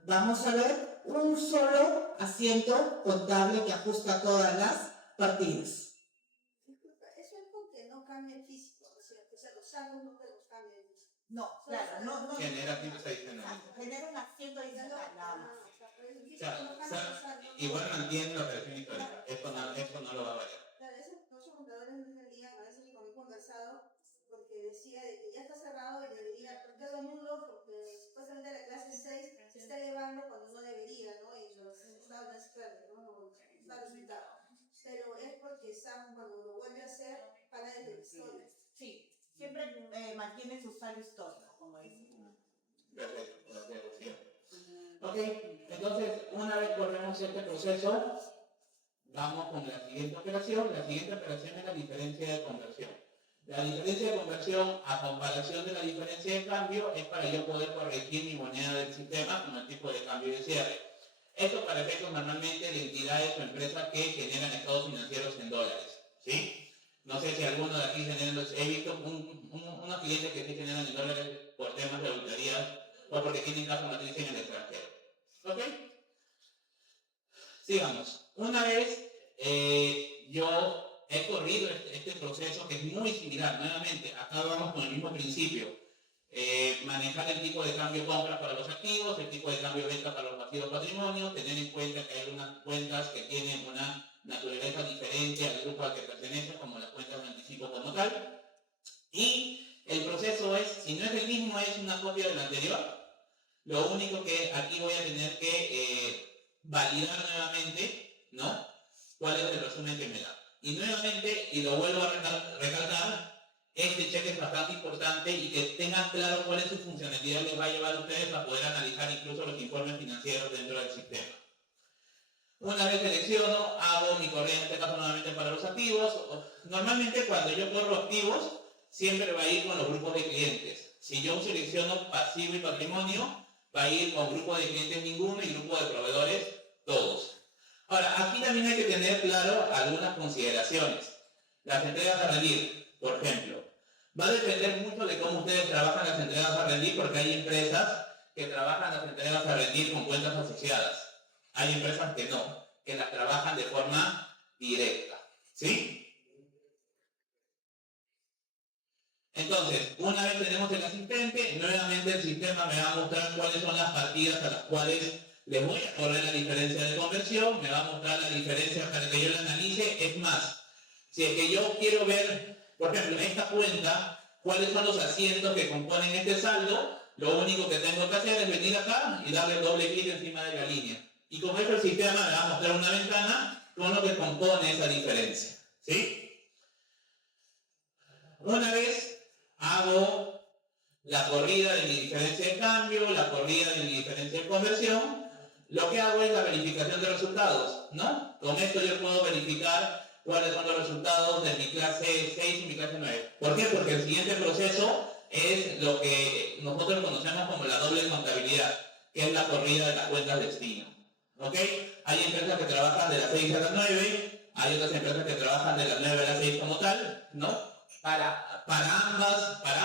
Vamos a ver un solo asiento contable que ajusta todas las partidas. Disculpa, eso es porque no cambia el físico, ¿no es cierto? O sea, los saldos no te los cambian el físico. No, claro, no. Genera tipos adicionales. Genera un asiento adicional nada más. O sea, pero el O físico sea, no cambia los saldos. igual mantiene la operación histórica. Eso no lo va a variar. Claro, eso nuestros contadores no entendían, a veces con el conversado, porque decía de que ya está cerrado y debería, porque todo nulo, porque supuestamente la clase 6 se está elevando cuando no debería, ¿no? Y los resultados no claro, no da resultado. Pero es porque Sam, cuando lo vuelve a hacer, para desde la historia. Sí, siempre mantiene su saldo histórico, como dicen. Perfecto, gracias. Ok, entonces una vez corremos este proceso, vamos con la siguiente operación. La siguiente operación es la diferencia de conversión. La diferencia de conversión a comparación de la diferencia de cambio es para yo poder corregir mi moneda del sistema con el tipo de cambio de cierre. Esto para efectos normalmente de entidades o empresas que generan estados financieros en dólares, ¿sí? No sé si alguno de aquí genera, he visto unos clientes que sí generan en dólares por temas de auditoría o porque tienen casos matriz en el extranjero. ¿Ok? Sigamos. Una vez yo he corrido este proceso que es muy similar, nuevamente, acá vamos con el mismo principio. Manejar el tipo de cambio compra para los activos, el tipo de cambio venta para los pasivos patrimonios, tener en cuenta que hay algunas cuentas que tienen una naturaleza diferente al grupo al que pertenece, como las cuentas de anticipo como tal. Y el proceso es, si no es el mismo, es una copia del anterior. Lo único que aquí voy a tener que validar nuevamente, ¿no? ¿Cuál es el resumen que me da? Y nuevamente, y lo vuelvo a recalcar, este cheque es bastante importante y que tengan claro cuál es su funcionalidad les va a llevar a ustedes a poder analizar incluso los informes financieros dentro del sistema. Una vez selecciono, hago mi correo, en este caso nuevamente para los activos. Normalmente cuando yo corro activos, siempre va a ir con los grupos de clientes. Si yo selecciono pasivo y patrimonio, va a ir con grupo de clientes ninguno y grupo de proveedores todos. Ahora, aquí también hay que tener claro algunas consideraciones. Las entregas a rendir, por ejemplo. Va a depender mucho de cómo ustedes trabajan las entregas a rendir, porque hay empresas que trabajan las entregas a rendir con cuentas asociadas. Hay empresas que no, que las trabajan de forma directa. ¿Sí? Entonces, una vez tenemos el asistente, nuevamente el sistema me va a mostrar cuáles son las partidas a las cuales les voy a correr la diferencia de conversión, me va a mostrar la diferencia para que yo la analice. Es más, si es que yo quiero ver, por ejemplo, en esta cuenta, cuáles son los asientos que componen este saldo, lo único que tengo que hacer es venir acá y darle doble clic encima de la línea. Y con eso el sistema me va a mostrar una ventana con lo que compone esa diferencia. ¿Sí? Una vez hago la corrida de mi diferencia de cambio, la corrida de mi diferencia de conversión, lo que hago es la verificación de resultados, ¿no? Con esto yo puedo verificar cuáles son los resultados de mi clase 6 y mi clase 9. ¿Por qué? Porque el siguiente proceso es lo que nosotros conocemos como la doble contabilidad, que es la corrida de las cuentas de destino. ¿Ok? Hay empresas que trabajan de las 6 a las 9, hay otras empresas que trabajan de las 9 a las 6 como tal, ¿no? Para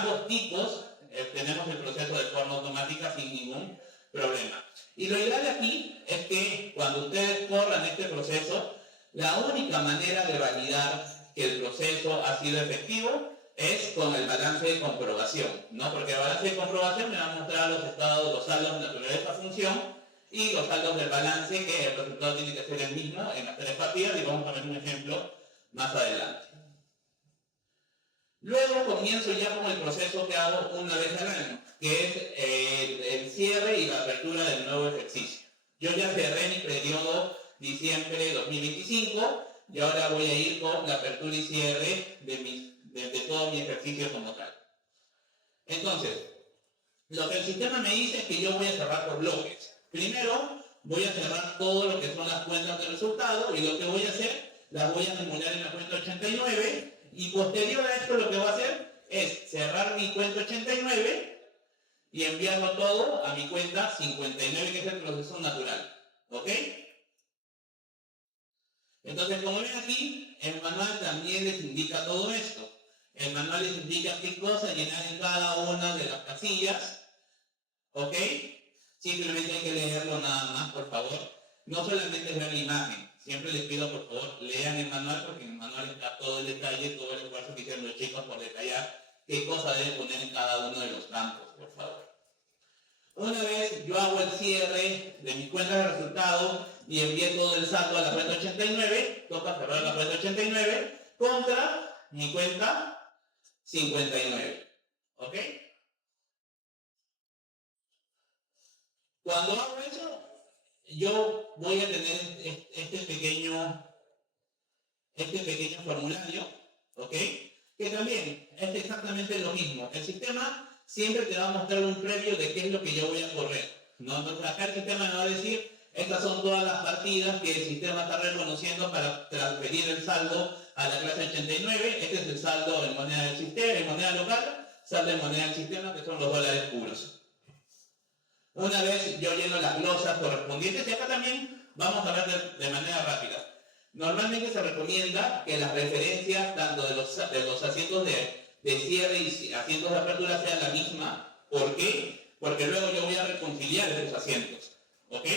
ambos tipos tenemos el proceso de forma automática sin ningún problema. Y lo ideal aquí es que cuando ustedes corran este proceso, la única manera de validar que el proceso ha sido efectivo es con el balance de comprobación, ¿no? Porque el balance de comprobación me va a mostrar los estados, los saldos naturales de esta función y los saldos del balance, que el resultado tiene que ser el mismo en las tres partidas, y vamos a ver un ejemplo más adelante. Luego comienzo ya con el proceso que hago una vez al año, que es el cierre y la apertura del nuevo ejercicio. Yo ya cerré mi periodo diciembre 2025 y ahora voy a ir con la apertura y cierre de todo mi ejercicio como tal. Entonces, lo que el sistema me dice es que yo voy a cerrar por bloques. Primero, voy a cerrar todo lo que son las cuentas de resultado y lo que voy a hacer, las voy a acumular en la cuenta 89 y posterior a esto lo que voy a hacer es cerrar mi cuenta 89 y enviarlo todo a mi cuenta 59, que es el proceso natural. ¿Ok? Entonces, como ven aquí, el manual también les indica todo esto. El manual les indica qué cosa llenar en cada una de las casillas, ¿ok? Simplemente hay que leerlo nada más, por favor. No solamente es ver la imagen. Siempre les pido, por favor, lean el manual, porque en el manual está todo el detalle, todo el esfuerzo que hicieron los chicos por detallar qué cosa debe poner en cada uno de los campos, por favor. Una vez yo hago el cierre de mi cuenta de resultados y envié todo el saldo a la cuenta 89, toca cerrar la cuenta 89 contra mi cuenta 59. ¿Ok? Cuando hago eso, yo voy a tener este pequeño formulario, ¿ok? Que también es exactamente lo mismo. El sistema siempre te va a mostrar un previo de qué es lo que yo voy a correr, ¿no? Entonces acá el sistema me va a decir, estas son todas las partidas que el sistema está reconociendo para transferir el saldo a la clase 89. Este es el saldo en moneda del sistema, en moneda local, saldo en moneda del sistema, que son los dólares puros. Una vez yo lleno las glosas correspondientes, y acá también vamos a ver de manera rápida. Normalmente se recomienda que las referencias tanto de los asientos de cierre y asientos de apertura sean la misma. ¿Por qué? Porque luego yo voy a reconciliar esos asientos. ¿Ok?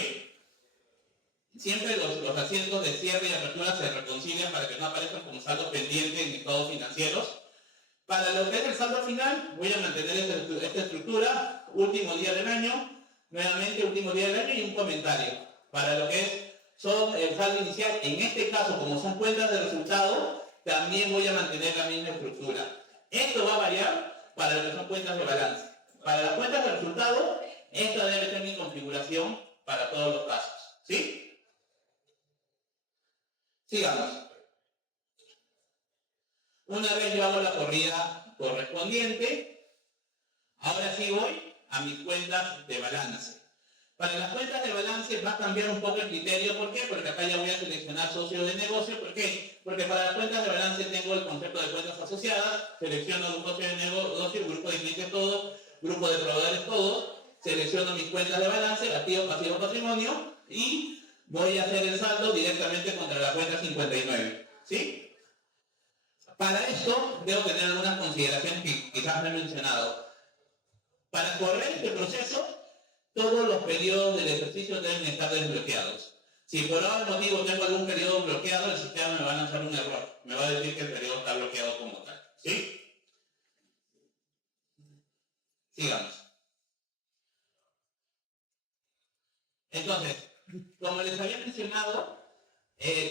Siempre los asientos de cierre y apertura se reconcilian para que no aparezcan como saldos pendientes en estados financieros. Para lo que es el saldo final, voy a mantener esta estructura, último día del año, nuevamente último día del año y un comentario. Para lo que es el saldo inicial, en este caso, como son cuentas de resultado, también voy a mantener la misma estructura. Esto va a variar para lo que son cuentas de balance. Para las cuentas de resultado, esta debe ser mi configuración para todos los casos. ¿Sí? Sigamos. Una vez yo hago la corrida correspondiente, ahora sí voy a mis cuentas de balance. Para las cuentas de balance va a cambiar un poco el criterio. ¿Por qué? Porque acá ya voy a seleccionar socio de negocio. ¿Por qué? Porque para las cuentas de balance tengo el concepto de cuentas asociadas, selecciono un socio de negocio, grupo de clientes todos, grupo de proveedores todos, selecciono mis cuentas de balance, activo, pasivo, patrimonio, y voy a hacer el saldo directamente contra la cuenta 59. ¿Sí? Para esto debo tener algunas consideraciones que quizás no he mencionado. Para correr este proceso, todos los periodos del ejercicio deben estar desbloqueados. Si por algún motivo tengo algún periodo bloqueado, el sistema me va a lanzar un error. Me va a decir que el periodo está bloqueado como tal. ¿Sí? Sigamos. Entonces, como les había mencionado,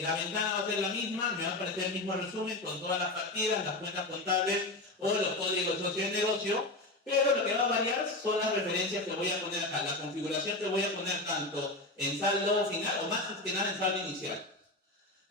la ventana va a ser la misma, me va a aparecer el mismo resumen con todas las partidas, las cuentas contables o los códigos de socio de negocio, pero lo que va a variar son las referencias que voy a poner acá, la configuración que voy a poner tanto en saldo final o más que nada en saldo inicial.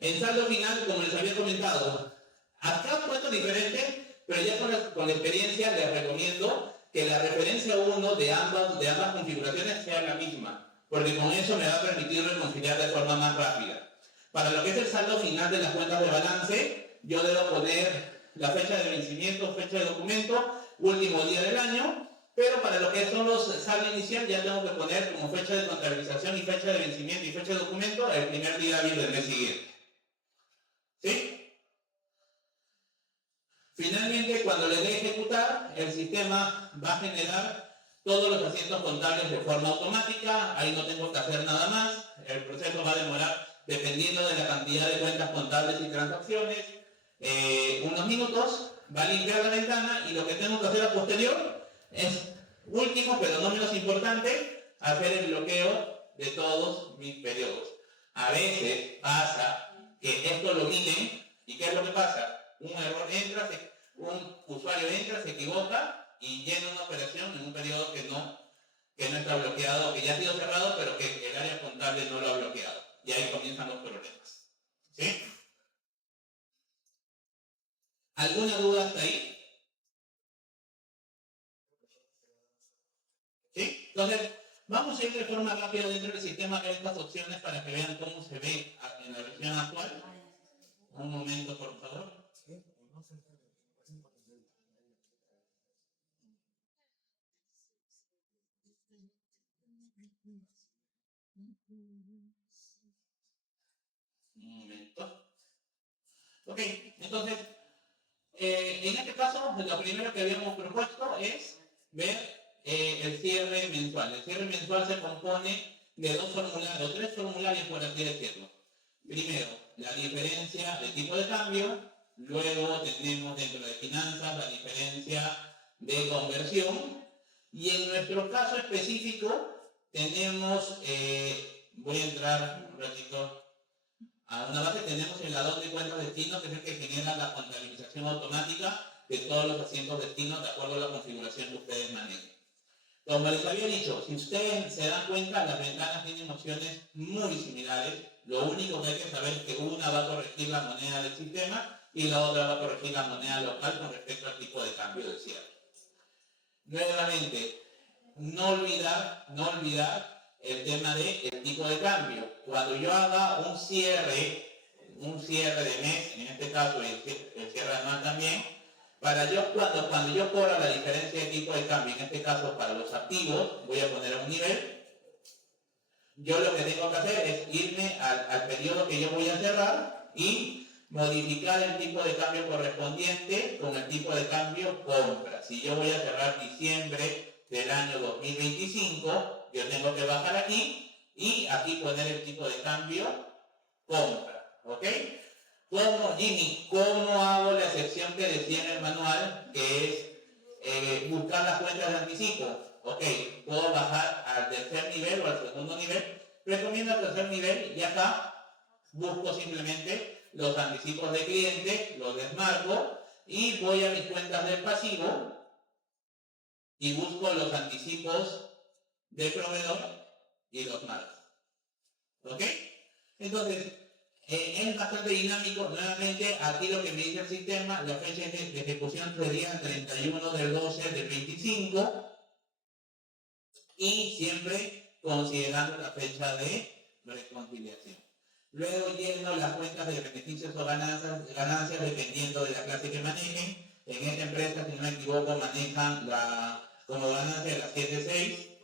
En saldo final, como les había comentado, acá puesto diferente, pero ya con la experiencia les recomiendo que la referencia 1 de ambas configuraciones sea la misma, porque con eso me va a permitir reconciliar de forma más rápida. Para lo que es el saldo final de las cuentas de balance, yo debo poner la fecha de vencimiento, fecha de documento, último día del año, pero para lo que son los saldo inicial ya tengo que poner como fecha de contabilización y fecha de vencimiento y fecha de documento el primer día hábil del mes siguiente. ¿Sí? Finalmente, cuando le dé ejecutar, el sistema va a generar todos los asientos contables de forma automática. Ahí no tengo que hacer nada más. El proceso va a demorar, dependiendo de la cantidad de cuentas contables y transacciones, unos minutos. Va a limpiar la ventana y lo que tengo que hacer a posterior es, último pero no menos importante, hacer el bloqueo de todos mis periodos. A veces pasa que esto lo miden y ¿qué es lo que pasa? Un usuario entra, se equivoca y llena una operación en un periodo que no está bloqueado, que ya ha sido cerrado, pero que el área contable no lo ha bloqueado. Y ahí comienzan los problemas. ¿Sí? ¿Alguna duda hasta ahí? ¿Sí? Entonces, vamos a ir de forma rápida dentro del sistema a ver estas opciones para que vean cómo se ve en la versión actual. Un momento, por favor. Un momento. Ok, entonces, en este caso, lo primero que habíamos propuesto es ver el cierre mensual. El cierre mensual se compone de dos formularios, tres formularios por así decirlo. Primero, la diferencia de tipo de cambio, luego tenemos dentro de finanzas la diferencia de conversión y en nuestro caso específico tenemos, voy a entrar un ratito a una base, tenemos el ladrón de cuentas destinos, que es el que genera la contabilización automática de todos los asientos destinos de acuerdo a la configuración que ustedes manejen. Como les había dicho, si ustedes se dan cuenta, las ventanas tienen opciones muy similares. Lo único que hay que saber es que una va a corregir la moneda del sistema y la otra va a corregir la moneda local con respecto al tipo de cambio de cierre. Nuevamente, no olvidar el tema del tipo de cambio. Cuando yo haga un cierre de mes, en este caso el cierre anual también, cuando yo cobro la diferencia de tipo de cambio, en este caso para los activos, voy a poner a un nivel, yo lo que tengo que hacer es irme al periodo que yo voy a cerrar y modificar el tipo de cambio correspondiente con el tipo de cambio compra. Si yo voy a cerrar diciembre del año 2025, yo tengo que bajar aquí y aquí poner el tipo de cambio compra. ¿Ok? ¿Cómo hago la excepción que decía en el manual, que es buscar las cuentas de anticipo? Ok, puedo bajar al tercer nivel o al segundo nivel. Recomiendo el tercer nivel y acá busco simplemente los anticipos de cliente, los desmarco y voy a mis cuentas del pasivo y busco los anticipos de proveedor y los marco. ¿Ok? Entonces, es bastante dinámico. Nuevamente, aquí lo que me dice el sistema, la fecha de ejecución sería 31 del 12 del 25 y siempre considerando la fecha de reconciliación. Luego lleno las cuentas de beneficios o ganancias dependiendo de la clase que manejen. En esta empresa, si no me equivoco, manejan como ganancia la 7.6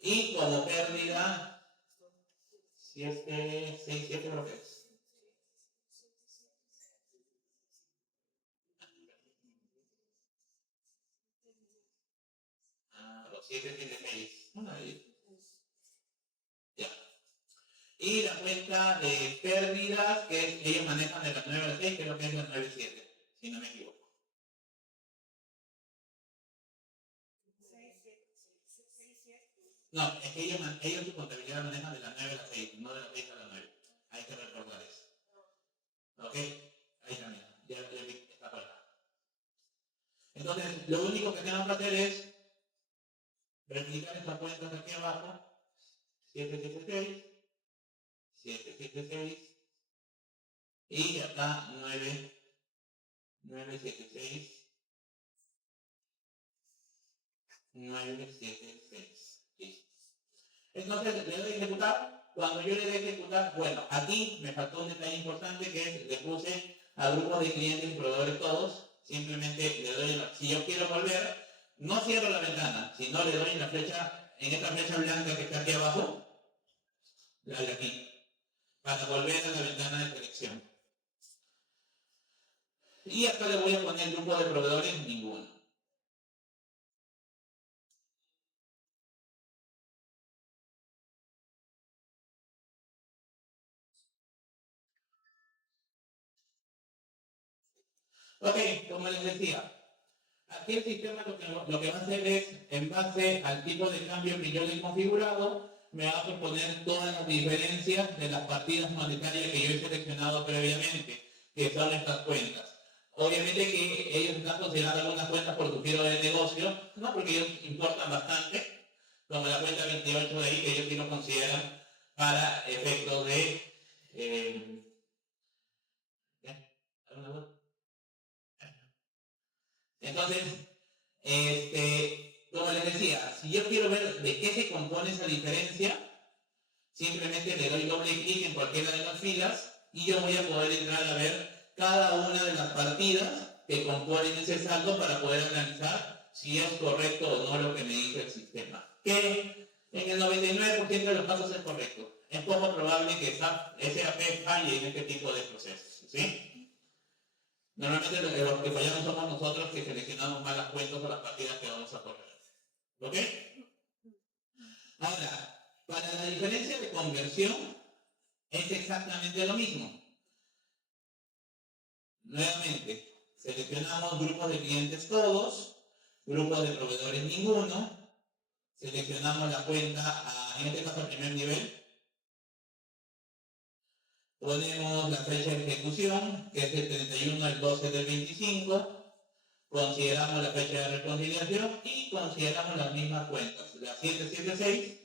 y como pérdida 7.6 creo que es. Los 7.6. Ya. Y la cuenta de pérdidas que ellos manejan de las 9 a las 6, creo que es la 9.7, si no me equivoco. No, es que ellos su contabilidad manejan de las 9 a las 6, no de las 6 a las 9. Hay que recordar eso. ¿Ok? Ahí también. Ya vi esta cuenta. Entonces, lo único que tenemos que hacer es replicar estas cuentas aquí abajo. 776, 776 y acá 976, 976. Listo. Entonces le doy a ejecutar. Cuando yo le doy a ejecutar, bueno, aquí me faltó un detalle importante que es, le puse a grupos de clientes y proveedores todos. Simplemente le doy, si yo quiero volver, no cierro la ventana, sino le doy en la flecha, en esta flecha blanca que está aquí abajo, la de aquí, para volver a la ventana de selección. Y acá le voy a poner grupo de proveedores, ninguno. Ok, como les decía, aquí el sistema lo que va a hacer es, en base al tipo de cambio que yo le he configurado, me va a proponer todas las diferencias de las partidas monetarias que yo he seleccionado previamente, que son estas cuentas. Obviamente que ellos están considerando algunas cuentas por su giro de negocio, no porque ellos importan bastante, como la cuenta 28 de ahí, que ellos sí lo consideran para efectos de... Entonces, como les decía, si yo quiero ver de qué se compone esa diferencia, simplemente le doy doble clic en cualquiera de las filas y yo voy a poder entrar a ver cada una de las partidas que componen ese saldo para poder analizar si es correcto o no lo que me dice el sistema. Que en el 99% de los casos es correcto. es poco probable que SAP falle en este tipo de procesos, ¿sí? Normalmente los que fallamos somos nosotros que seleccionamos mal las cuentas o las partidas que vamos a correr. ¿Ok? Ahora, para la diferencia de conversión es exactamente lo mismo. Nuevamente, seleccionamos grupos de clientes todos, grupos de proveedores ninguno, seleccionamos la cuenta, en este caso al primer nivel, ponemos la fecha de ejecución, que es el 31 del 12 del 25, consideramos la fecha de reconciliación y consideramos las mismas cuentas, la 776,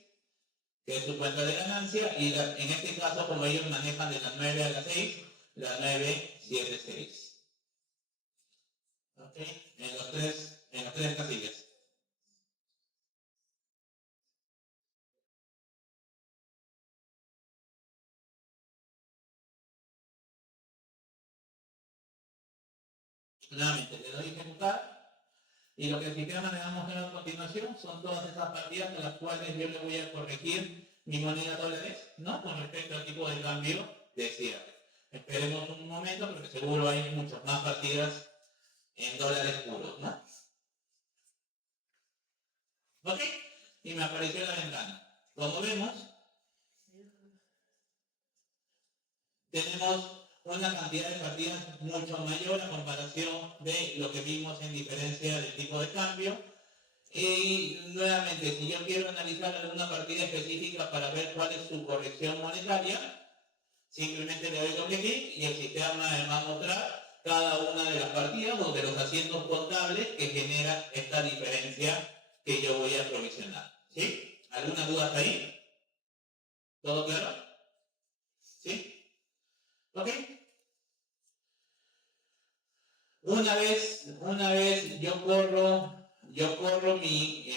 que es su cuenta de ganancia, y en este caso, como ellos manejan de las 9 a las 6, la 976. ¿Ok? En las tres casillas. Nuevamente, le doy ejecutar, y lo que el sistema le va a mostrar a continuación son todas esas partidas de las cuales yo le voy a corregir mi moneda dólares, ¿no? Con respecto al tipo de cambio de cierre. Esperemos un momento porque seguro hay muchas más partidas en dólares puros, ¿no? ¿Ok? Y me apareció la ventana. Como vemos, tenemos una cantidad de partidas mucho mayor a comparación de lo que vimos en diferencia del tipo de cambio. Y nuevamente, si yo quiero analizar alguna partida específica para ver cuál es su corrección monetaria, simplemente le doy doble clic y el sistema me va a mostrar cada una de las partidas o de los asientos contables que genera esta diferencia que yo voy a provisionar. ¿Sí? ¿Alguna duda hasta ahí? ¿Todo claro? ¿Sí? ¿Ok? Una vez yo corro mi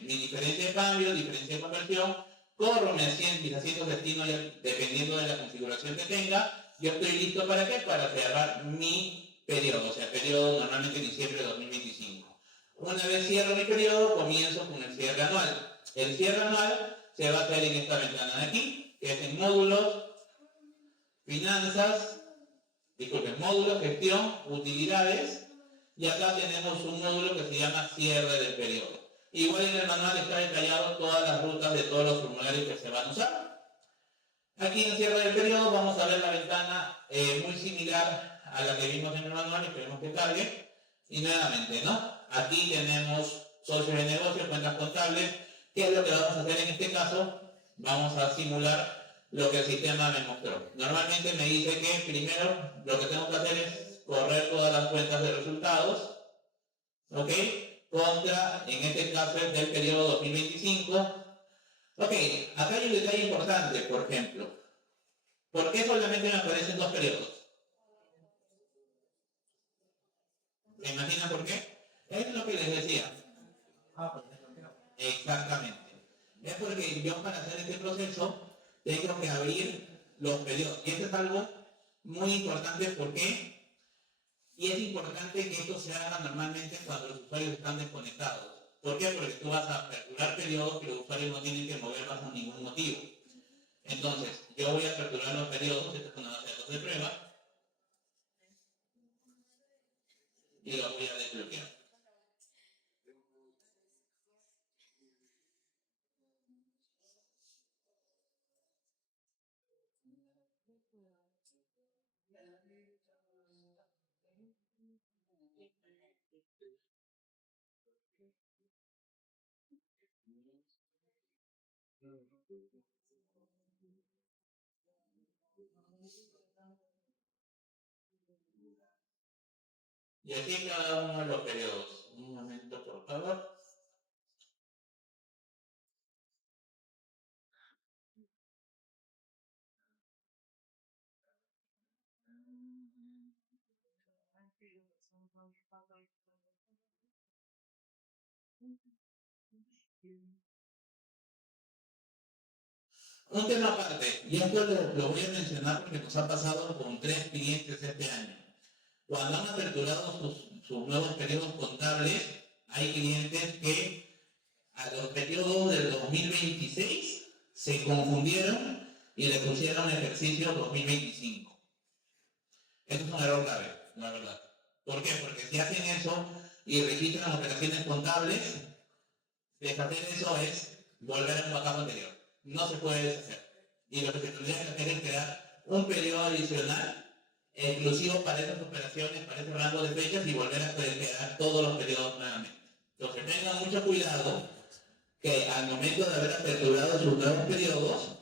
diferencia de cambio, diferencia de conversión, corro mis asientos de destino dependiendo de la configuración que tenga, yo estoy listo ¿para qué? Para cerrar mi periodo, o sea, periodo normalmente diciembre de 2025. Una vez cierro mi periodo, comienzo con el cierre anual. El cierre anual se va a hacer en esta ventana de aquí, que es en módulos, finanzas, módulo, gestión, utilidades, y acá tenemos un módulo que se llama cierre del periodo. Igual en el manual está detallado todas las rutas de todos los formularios que se van a usar. Aquí en cierre del periodo vamos a ver la ventana muy similar a la que vimos en el manual, esperemos que cargue. Y nuevamente, ¿no? Aquí tenemos socios de negocio, cuentas contables. ¿Qué es lo que vamos a hacer en este caso? Vamos a simular lo que el sistema me mostró. Normalmente me dice que primero lo que tengo que hacer es correr todas las cuentas de resultados, ¿ok? Contra, en este caso, del periodo 2025. Ok, acá hay un detalle importante, por ejemplo. ¿Por qué solamente me aparecen dos periodos? ¿Se imaginan por qué? Es lo que les decía. Exactamente. Es porque yo para hacer este proceso tengo que abrir los periodos. Y esto es algo muy importante porque, y es importante que esto se haga normalmente cuando los usuarios están desconectados. ¿Por qué? Porque tú vas a aperturar periodos que los usuarios no tienen que mover bajo ningún motivo. Entonces, yo voy a aperturar los periodos, esta es una base de datos de prueba, y los voy a desbloquear. Y aquí en cada uno de los periodos. Un momento, por favor. Un tema aparte, y esto lo voy a mencionar porque nos ha pasado con 3 clientes este año. Cuando han aperturado sus nuevos periodos contables, hay clientes que a los periodos del 2026 se confundieron y le pusieron ejercicio 2025. Eso es un error grave, la verdad. ¿Por qué? Porque si hacen eso y registran operaciones contables, deshacer eso es volver a un backup anterior. No se puede deshacer. Y lo que se tendría que hacer es crear un periodo adicional exclusivo para esas operaciones, para ese rango de fechas y volver a crear todos los periodos nuevamente. Entonces tengan mucho cuidado que al momento de haber aperturado sus nuevos periodos,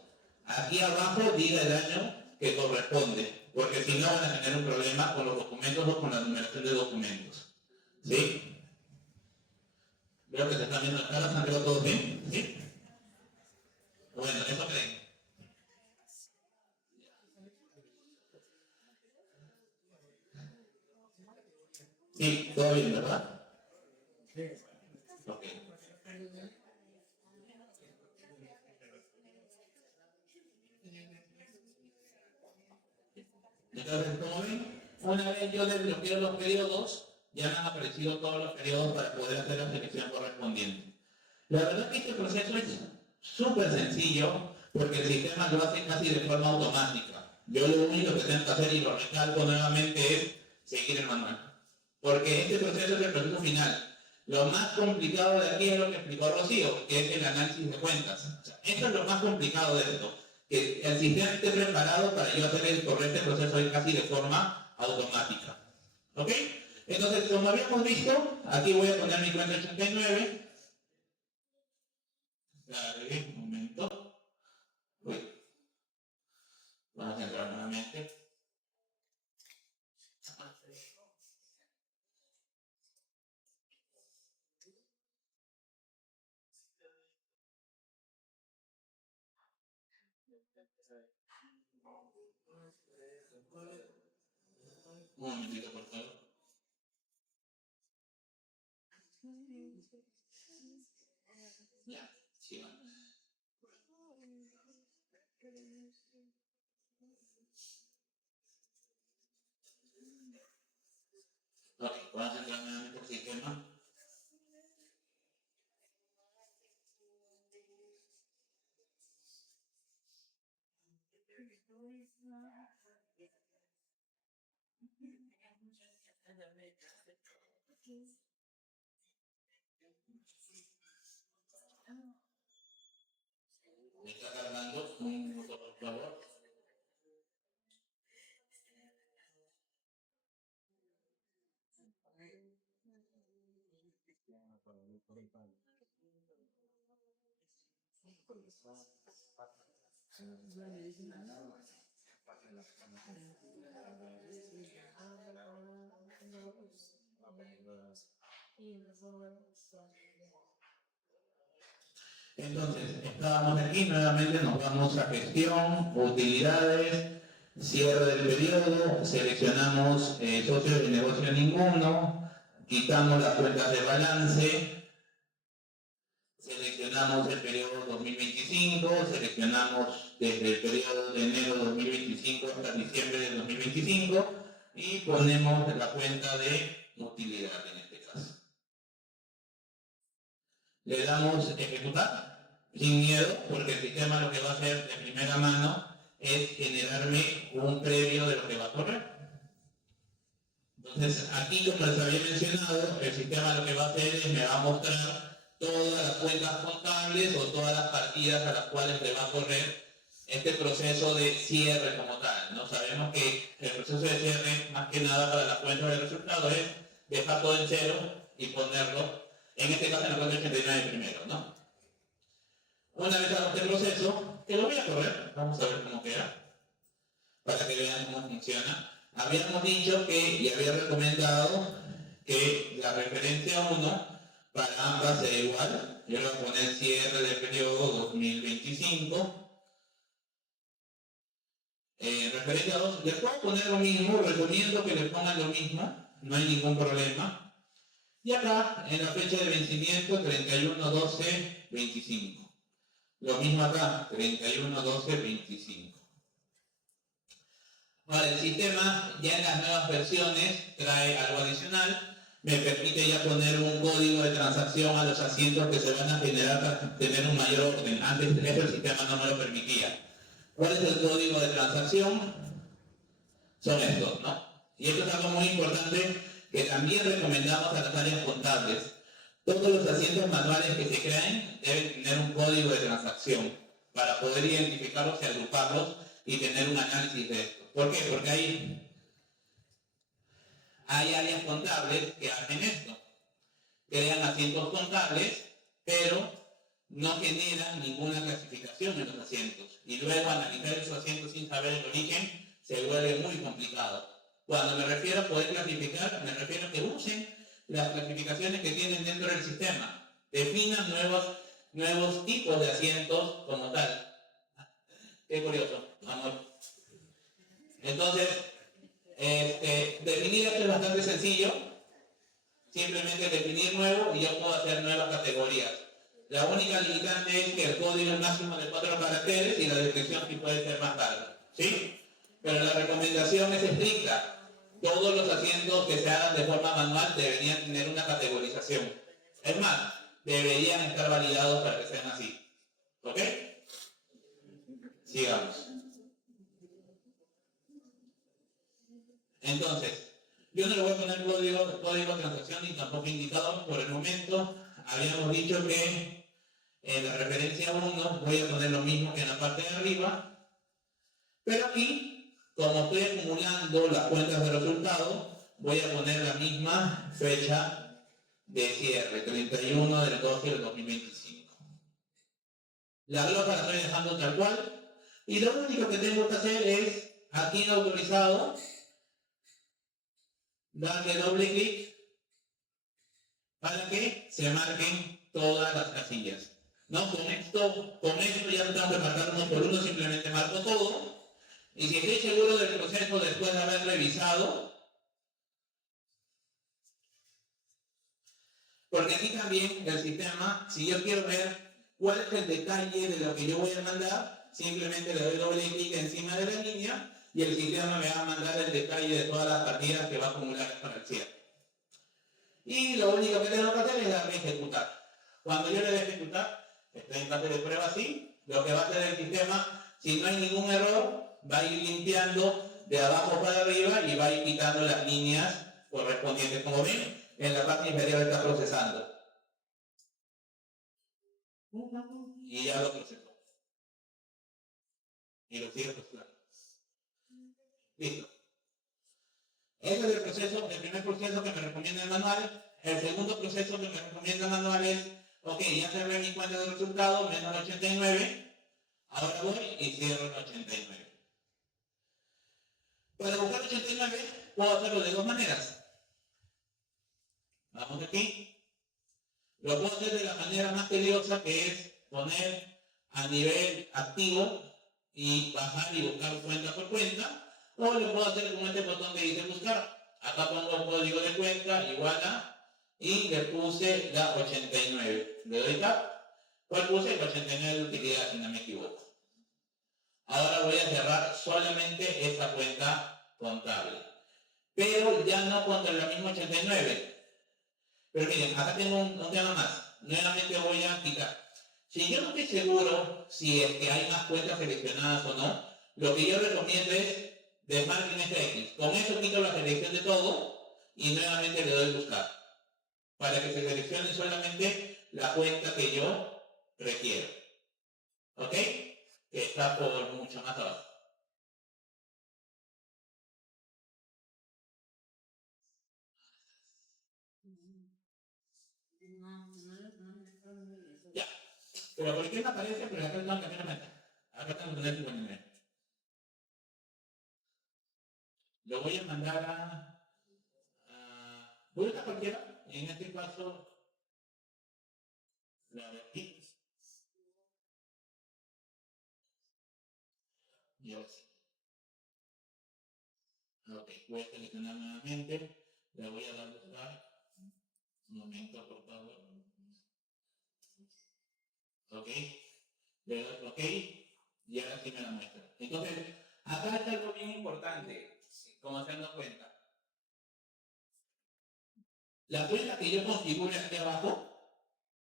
aquí abajo diga el año que corresponde, porque si no van a tener un problema con los documentos o con la numeración de documentos. ¿Sí? Veo que se están viendo acá, ¿han quedado todos bien? ¿Sí? Bueno, eso creen. Sí, todo bien, ¿verdad? Ok. Entonces, como ven, una vez yo desbloqueo los periodos, ya me han aparecido todos los periodos para poder hacer la selección correspondiente. La verdad es que este proceso es súper sencillo porque el sistema lo hace casi de forma automática. Yo lo único que tengo que hacer, y lo recalco nuevamente, es seguir el manual. Porque este proceso es el proceso final. Lo más complicado de aquí es lo que explicó Rocío, que es el análisis de cuentas. O sea, esto es lo más complicado de esto. Que el sistema esté preparado para yo hacer el correcto proceso casi de forma automática. ¿Ok? Entonces, como habíamos visto, aquí voy a poner mi cuenta 89. Dale, un momento. Uy. Vamos a entrar nuevamente. Un momentito, por favor. Ya, sí, vamos. Ok, vamos a entrar nuevamente al sistema. Me está tardando un minuto, por favor. Entonces, estábamos aquí, nuevamente nos vamos a gestión, utilidades, cierre del periodo, seleccionamos socios de negocio ninguno, quitamos las cuentas de balance, seleccionamos el periodo 2025, seleccionamos desde el periodo de enero 2025 hasta diciembre de 2025 y ponemos la cuenta de utilidad en este caso. Le damos ejecutar sin miedo, porque el sistema lo que va a hacer de primera mano es generarme un previo de lo que va a correr. Entonces aquí, como les había mencionado, el sistema lo que va a hacer es me va a mostrar todas las cuentas contables o todas las partidas a las cuales le va a correr este proceso de cierre como tal, ¿no? Sabemos que el proceso de cierre, más que nada para las cuentas de resultados, es dejar todo en cero y ponerlo, en este caso en la cuenta 89 primero, ¿no? Una vez hago este proceso, que lo voy a correr, vamos a ver cómo queda, para que vean cómo funciona. Habíamos dicho que, y había recomendado, que la referencia 1 para ambas sea igual. Yo le voy a poner cierre del periodo 2025. Referencia 2, les puedo poner lo mismo, recomiendo que les pongan lo mismo, no hay ningún problema. Y acá, en la fecha de vencimiento, 31/12/25. Lo mismo acá, 31/12/25. Ahora, el sistema ya en las nuevas versiones trae algo adicional. Me permite ya poner un código de transacción a los asientos que se van a generar para tener un mayor orden. Antes eso el sistema no me lo permitía. ¿Cuál es el código de transacción? Son estos, ¿no? Y esto es algo muy importante que también recomendamos a las áreas contables. Todos los asientos manuales que se creen deben tener un código de transacción para poder identificarlos y agruparlos y tener un análisis de esto. ¿Por qué? Porque hay áreas contables que hacen esto. Crean asientos contables, pero no generan ninguna clasificación en los asientos. Y luego analizar esos asientos sin saber el origen se vuelve muy complicado. Cuando me refiero a poder clasificar, me refiero a que usen las clasificaciones que tienen dentro del sistema. Definan nuevos tipos de asientos como tal. Qué curioso, amor. Entonces, definir esto es bastante sencillo. Simplemente definir nuevo y yo puedo hacer nuevas categorías. La única limitante es que el código es máximo de 4 caracteres y la descripción sí puede ser más larga. ¿Sí? Pero la recomendación es estricta. Todos los asientos que se hagan de forma manual deberían tener una categorización. Es más, deberían estar validados para que sean así. ¿Ok? Sigamos. Entonces, yo no le voy a poner código de transacción ni tampoco indicador por el momento. Habíamos dicho que en la referencia 1 voy a poner lo mismo que en la parte de arriba. Pero aquí, como estoy acumulando las cuentas de resultados, voy a poner la misma fecha de cierre, 31 del 12 del 2025. La glosa la estoy dejando tal cual. Y lo único que tengo que hacer es, aquí en autorizado, darle doble clic para que se marquen todas las casillas. ¿No? Con esto ya no tengo que marcar uno por uno, simplemente marco todo. Y si estoy seguro del proceso después de haber revisado, porque aquí también el sistema, si yo quiero ver cuál es el detalle de lo que yo voy a mandar, simplemente le doy doble clic encima de la línea y el sistema me va a mandar el detalle de todas las partidas que va a acumular para el cierre. Y lo único que tengo que hacer es darle a ejecutar. Cuando yo le dé a ejecutar, estoy en fase de prueba así, lo que va a hacer el sistema, si no hay ningún error, va a ir limpiando de abajo para arriba y va a ir quitando las líneas correspondientes. Como ven, en la parte inferior está procesando. Y ya lo procesó. Y lo sigue procesando. Listo. Ese es el proceso, el primer proceso que me recomienda el manual. El segundo proceso que me recomienda el manual es, ok, ya cerré mi cuenta de resultados, menos el 89, ahora voy y cierro el 89. Para buscar el 89, puedo hacerlo de dos maneras. Vamos aquí. Lo puedo hacer de la manera más tediosa, que es poner a nivel activo y bajar y buscar cuenta por cuenta. O lo puedo hacer con este botón que dice buscar. Acá pongo el código de cuenta, igual a, y le puse la 89. Le doy tap. ¿Cuál puse? El 89 de utilidad, si no me equivoco. Ahora voy a cerrar solamente esta cuenta contable. Pero ya no contra la misma 89. Pero miren, acá tengo un tema más. Nuevamente voy a quitar. Si yo no estoy seguro si es que hay más cuentas seleccionadas o no, lo que yo recomiendo es desmarquen este X. Con eso quito la selección de todo y nuevamente le doy buscar. Para que se seleccione solamente la cuenta que yo requiero. ¿Ok? Que está por mucho más abajo. Ya. Pero ¿por qué no aparece? Pero acá tengo que cambiar la meta. Acá tengo que poner 59. Lo voy a mandar a busca cualquiera. En este caso, la de aquí. Y ahora sí. Ok, voy a seleccionar nuevamente. Le voy a dar a buscar. Un momento, por favor. Ok. Le doy ok. Y ahora sí me la muestra. Entonces, acá está algo bien importante, como se dan cuenta. La cuenta que yo configure aquí abajo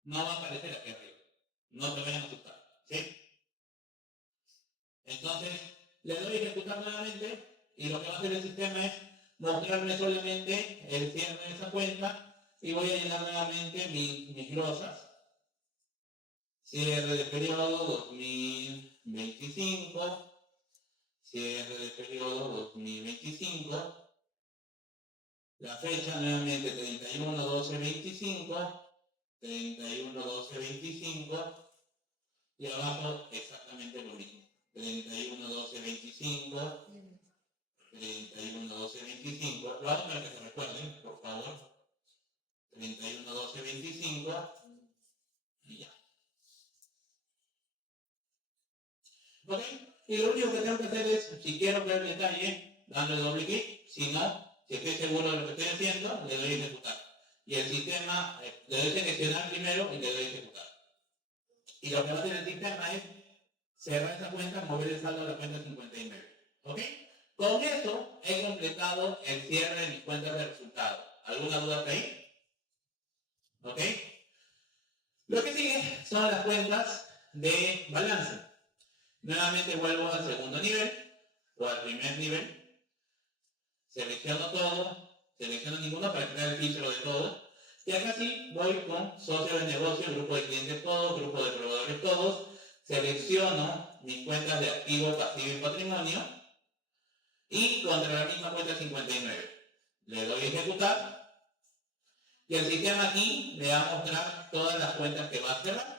no va a aparecer aquí arriba. No te vayan a asustar. ¿Sí? Entonces, Entonces, le doy a ejecutar nuevamente y lo que va a hacer el sistema es mostrarme solamente el cierre de esa cuenta y voy a llenar nuevamente mis glosas. Cierre de periodo 2025. Cierre de periodo 2025. La fecha nuevamente 31/12/25. 31/12/25. Y abajo exactamente lo mismo. 31/12/25. 31/12/25. Lo hago para que se recuerden, por favor. 31/12/25. Y ya. ¿Ok? Y lo único que tengo que hacer es, si quiero ver el detalle, darle doble clic. Si no, si estoy seguro de lo que estoy haciendo, le doy a ejecutar. Y el sistema, le doy a seleccionar primero y le doy a ejecutar. Y lo que va a hacer el sistema es cerrar esa cuenta, mover el saldo a la cuenta 59. ¿Ok? Con eso he completado el cierre de mis cuentas de resultados. ¿Alguna duda hasta ahí? ¿Ok? Lo que sigue son las cuentas de balance. Nuevamente vuelvo al segundo nivel o al primer nivel. Selecciono todo, selecciono ninguno para crear el filtro de todo. Y acá sí voy con socio de negocio, grupo de clientes todos, grupo de proveedores todos. Selecciono mis cuentas de activo, pasivo y patrimonio. Y contra la misma cuenta 59. Le doy a ejecutar. Y el sistema aquí me va a mostrar todas las cuentas que va a cerrar.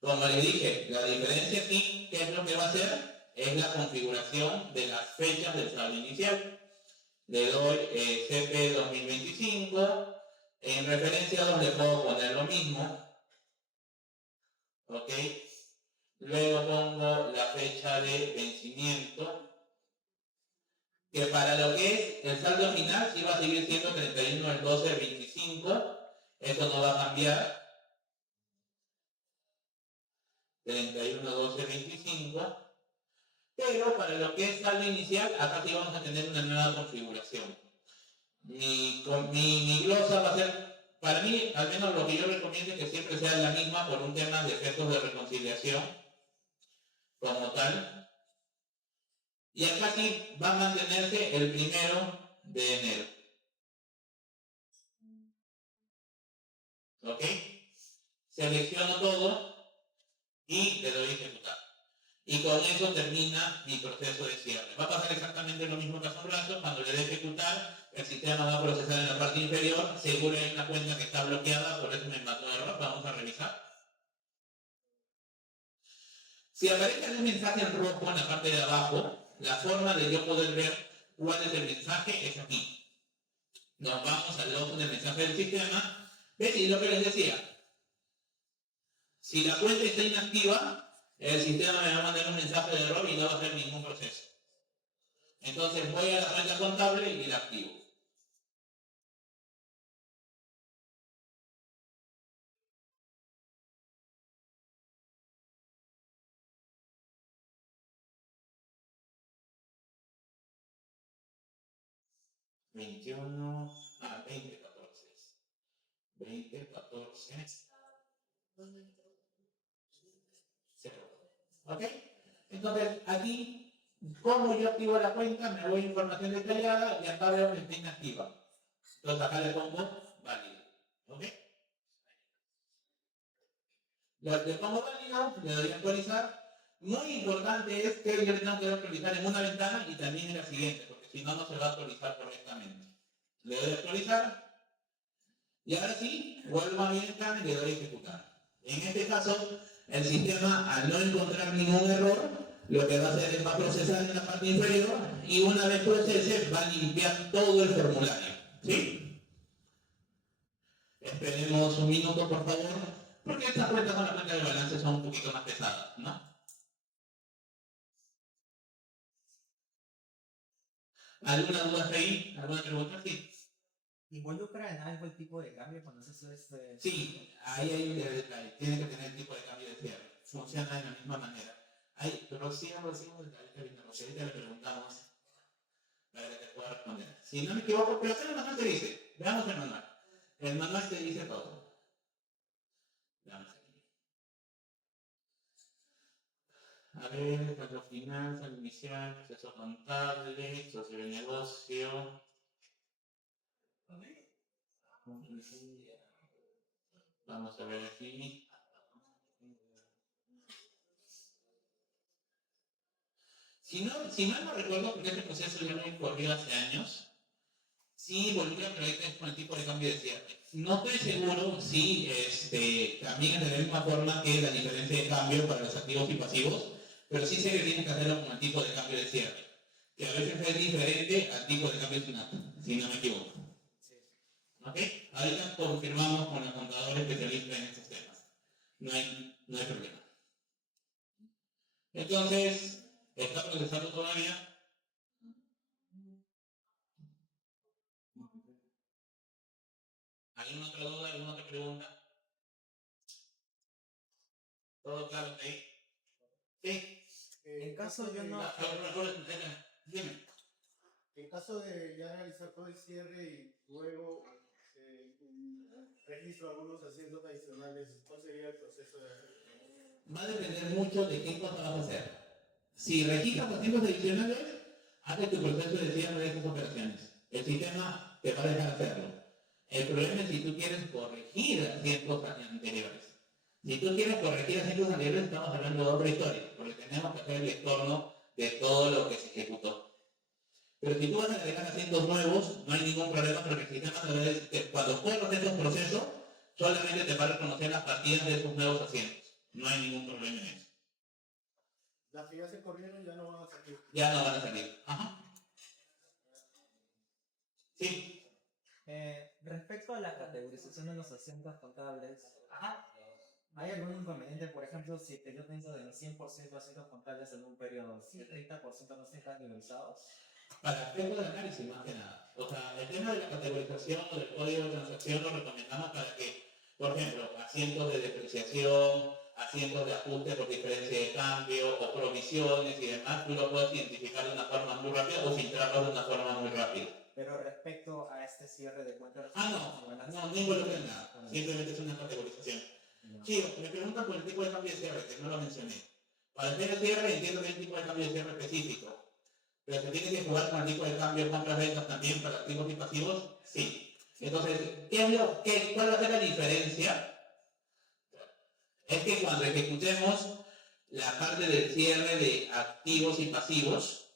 Como les dije, la diferencia aquí, ¿qué es lo que va a hacer? Es la configuración de las fechas del saldo inicial. Le doy CP 2025. En referencia 2 le puedo poner lo mismo. ¿Ok? Luego pongo la fecha de vencimiento. Que para lo que es el saldo final, sí va a seguir siendo 31/12/25. Eso no va a cambiar. 31/12/25. Pero para lo que es saldo inicial, acá sí vamos a tener una nueva configuración. Mi glosa va a ser, para mí, al menos lo que yo recomiendo es que siempre sea la misma por un tema de efectos de reconciliación, como tal. Y acá sí va a mantenerse el 1 de enero. ¿Ok? Selecciono todo y le doy a ejecutar. Y con eso termina mi proceso de cierre. Va a pasar exactamente lo mismo que hace un rato. Cuando le dé ejecutar, el sistema va a procesar en la parte inferior. Seguro hay una cuenta que está bloqueada, por eso me mandó error. Vamos a revisar. Si aparece un mensaje en rojo en la parte de abajo, la forma de yo poder ver cuál es el mensaje es aquí. Nos vamos al logo del mensaje del sistema. ¿Ves? Y lo que les decía. Si la cuenta está inactiva, el sistema me va a mandar un mensaje de error y no va a hacer ningún proceso. Entonces voy a la cuenta contable y la activo. $2014. 2014. 0. ¿Ok? Entonces aquí, como yo activo la cuenta, me voy a información detallada y acá veo que está inactiva. Entonces acá le pongo válido. ¿Ok? Le pongo válido, le doy a actualizar. Muy importante es que yo le tengo que actualizar en una ventana y también en la siguiente, porque si no, no se va a actualizar correctamente. Le doy a actualizar y ahora sí, vuelvo a mi ventana y le doy a ejecutar. En este caso, el sistema, al no encontrar ningún error, lo que va a hacer es va a procesar en la parte inferior y una vez procese va a limpiar todo el formulario. ¿Sí? Esperemos un minuto, por favor, porque estas cuentas con la cuenta de balance son un poquito más pesadas, ¿no? ¿Alguna duda hasta ahí? ¿Alguna pregunta? Sí. ¿Involucra en algo el tipo de cambio cuando se hace este? Sí, ahí hay un detalle. Tiene que tener el tipo de cambio de cierre. Funciona de la misma manera. Pero sigamos ahorita le preguntamos para que te pueda responder. Si no me equivoco, pero acá el manual te dice. Veamos el manual. El manual te dice todo. Veamos aquí. A ver, la finanza, inicial, proceso contable, socio de negocio. Vamos a ver aquí. Si mal no recuerdo, porque este proceso ya lo corrió hace años, sí volví a proyectos con el tipo de cambio de cierre. No estoy seguro si también es de la misma forma que la diferencia de cambio para los activos y pasivos, pero sí sé que tienen que hacerlo con el tipo de cambio de cierre, que a veces es diferente al tipo de cambio final, si no me equivoco. ¿Ok? Ahorita confirmamos con el contador especialista en estos temas. No hay problema. Entonces, ¿está procesando todavía? ¿Alguna otra duda? ¿Alguna otra pregunta? ¿Todo claro hasta ahí? Sí. En caso yo no... Dime. En caso de ya realizar todo el cierre y luego registro algunos asientos adicionales, ¿cuál sería el proceso de...? Va a depender mucho de qué cosa vas a hacer. Si registras asientos adicionales, haces tu proceso de cierre de esas operaciones. El sistema te va a dejar hacerlo. El problema es si tú quieres corregir asientos anteriores. Si tú quieres corregir asientos anteriores, estamos hablando de otra historia, porque tenemos que hacer el estorno de todo lo que se ejecutó. Pero si tú vas a agregar asientos nuevos, no hay ningún problema, porque el sistema cuando corras estos procesos, solamente te va a reconocer las partidas de esos nuevos asientos. No hay ningún problema en eso. Las que ya se corrieron ya no van a salir. Ya no van a salir. Ajá. Sí. Respecto a la categorización de los asientos contables, ¿hay algún inconveniente? Por ejemplo, si es que yo tengo del 100% de asientos contables en un periodo, si el 30% no están categorizados. Para aspectos de análisis, más que nada. O sea, el tema de la categorización o del código de transacción lo recomendamos para que, por ejemplo, asientos de depreciación, asientos de ajuste por diferencia de cambio o provisiones y demás, tú lo puedes identificar de una forma muy rápida o filtrarlo de una forma muy rápida. Pero respecto a este cierre de cuentas... No involucra nada. Simplemente es una categorización. Sí, me preguntan por el tipo de cambio de cierre, que no lo mencioné. Para hacer el cierre entiendo que hay un tipo de cambio de cierre específico. Pero se tiene que jugar con el tipo de cambio de compras-ventas también para activos y pasivos, sí. Entonces, ¿cuál va a ser la diferencia? Es que cuando ejecutemos la parte del cierre de activos y pasivos,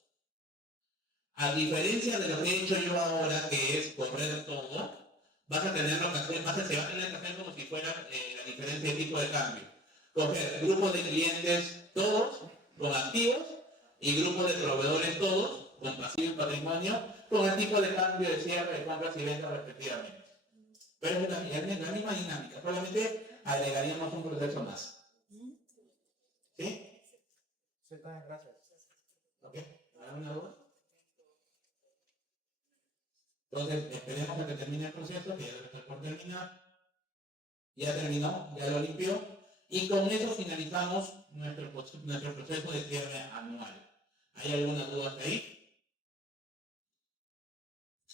a diferencia de lo que he hecho yo ahora, que es correr todo, vas a tener lo que hacer, se va a tener que hacer como si fuera la diferencia de tipo de cambio. Coger grupos de clientes todos con activos y grupos de proveedores todos con pasivo y patrimonio con el tipo de cambio de cierre de compras y ventas respectivamente. Pero es la misma dinámica, solamente agregaríamos un proceso más. ¿Sí? Sí, gracias. ¿Ok? ¿Alguna duda? Entonces, esperemos a que termine el proceso, que ya debe estar por terminar. Ya terminó, ya lo limpió. Y con eso finalizamos nuestro proceso de cierre anual. ¿Hay algunas dudas ahí?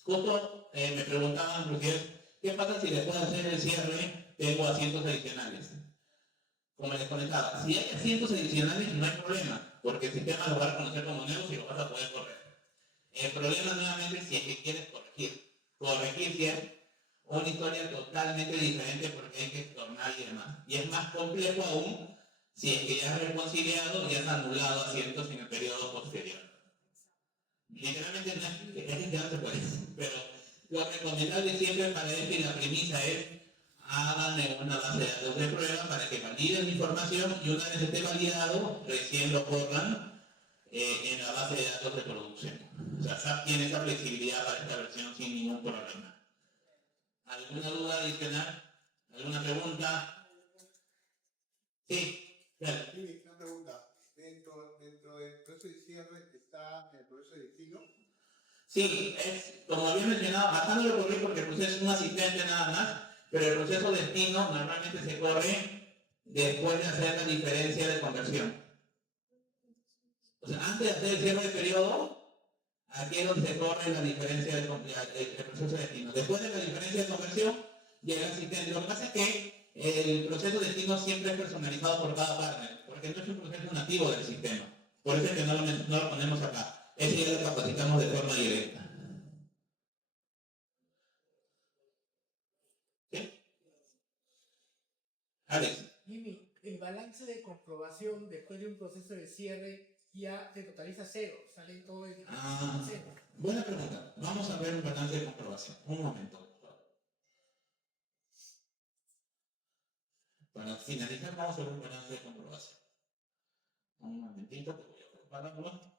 Justo me preguntaban, porque, ¿qué pasa si después de hacer el cierre tengo asientos adicionales? Como les comentaba, si hay asientos adicionales no hay problema, porque el sistema lo va a reconocer como nuevos y lo vas a poder correr. El problema nuevamente es si es que quieres corregir. Corregir si es una historia totalmente diferente porque hay que estornar y demás. Y es más complejo aún si es que ya has reconciliado y has anulado asientos en el periodo posterior. Literalmente no se puede, pero lo recomendable siempre para esto y la premisa es hagan una base de datos de prueba para que validen la información y una vez esté validado, recién lo corran en la base de datos de producción. O sea, SAP tiene esa flexibilidad para esta versión sin ningún problema. ¿Alguna duda adicional? ¿Alguna pregunta? Sí, claro. Sí, una pregunta. Dentro del proceso de cierre está el proceso de destino. Sí, como había mencionado, acá no lo corrí porque el proceso es un asistente nada más, pero el proceso de destino normalmente se corre después de hacer la diferencia de conversión. O sea, antes de hacer el cierre de periodo, aquí es donde se corre la diferencia del proceso de destino. Después de la diferencia de conversión, llega el asistente. Lo que pasa es que el proceso de destino siempre es personalizado por cada partner. Por porque no es un proceso nativo del sistema. Por eso es que no lo ponemos acá. Ese ya lo capacitamos de forma directa. ¿Sí? Alex. Jimmy, el balance de comprobación después de un proceso de cierre ya se totaliza cero, sale todo en cero. Buena pregunta. Vamos a ver un balance de comprobación. Un momento. Para finalizar, vamos a ver un balance de comprobación. Un momentito, te voy a prepararlo.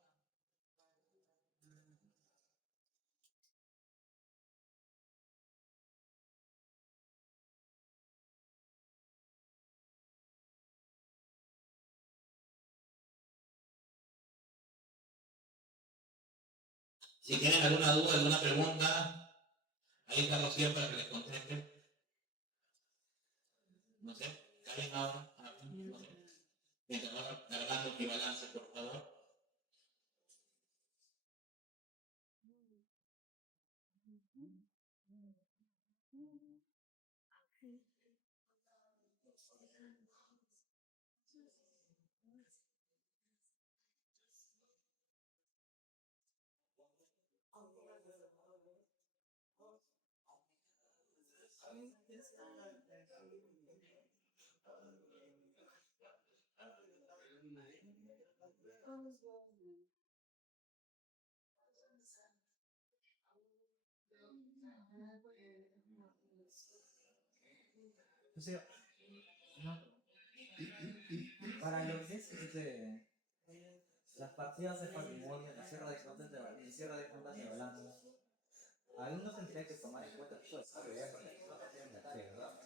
Si tienen alguna duda, alguna pregunta, ahí está Rocío para que les conteste. No sé, ¿alguien ahora? No sé. Mientras va cargando mi balance, por favor. O sea, para lo que es las partidas de patrimonio, la cierre de cuentas de balance, ahí no tendría que tomar en cuenta todo eso.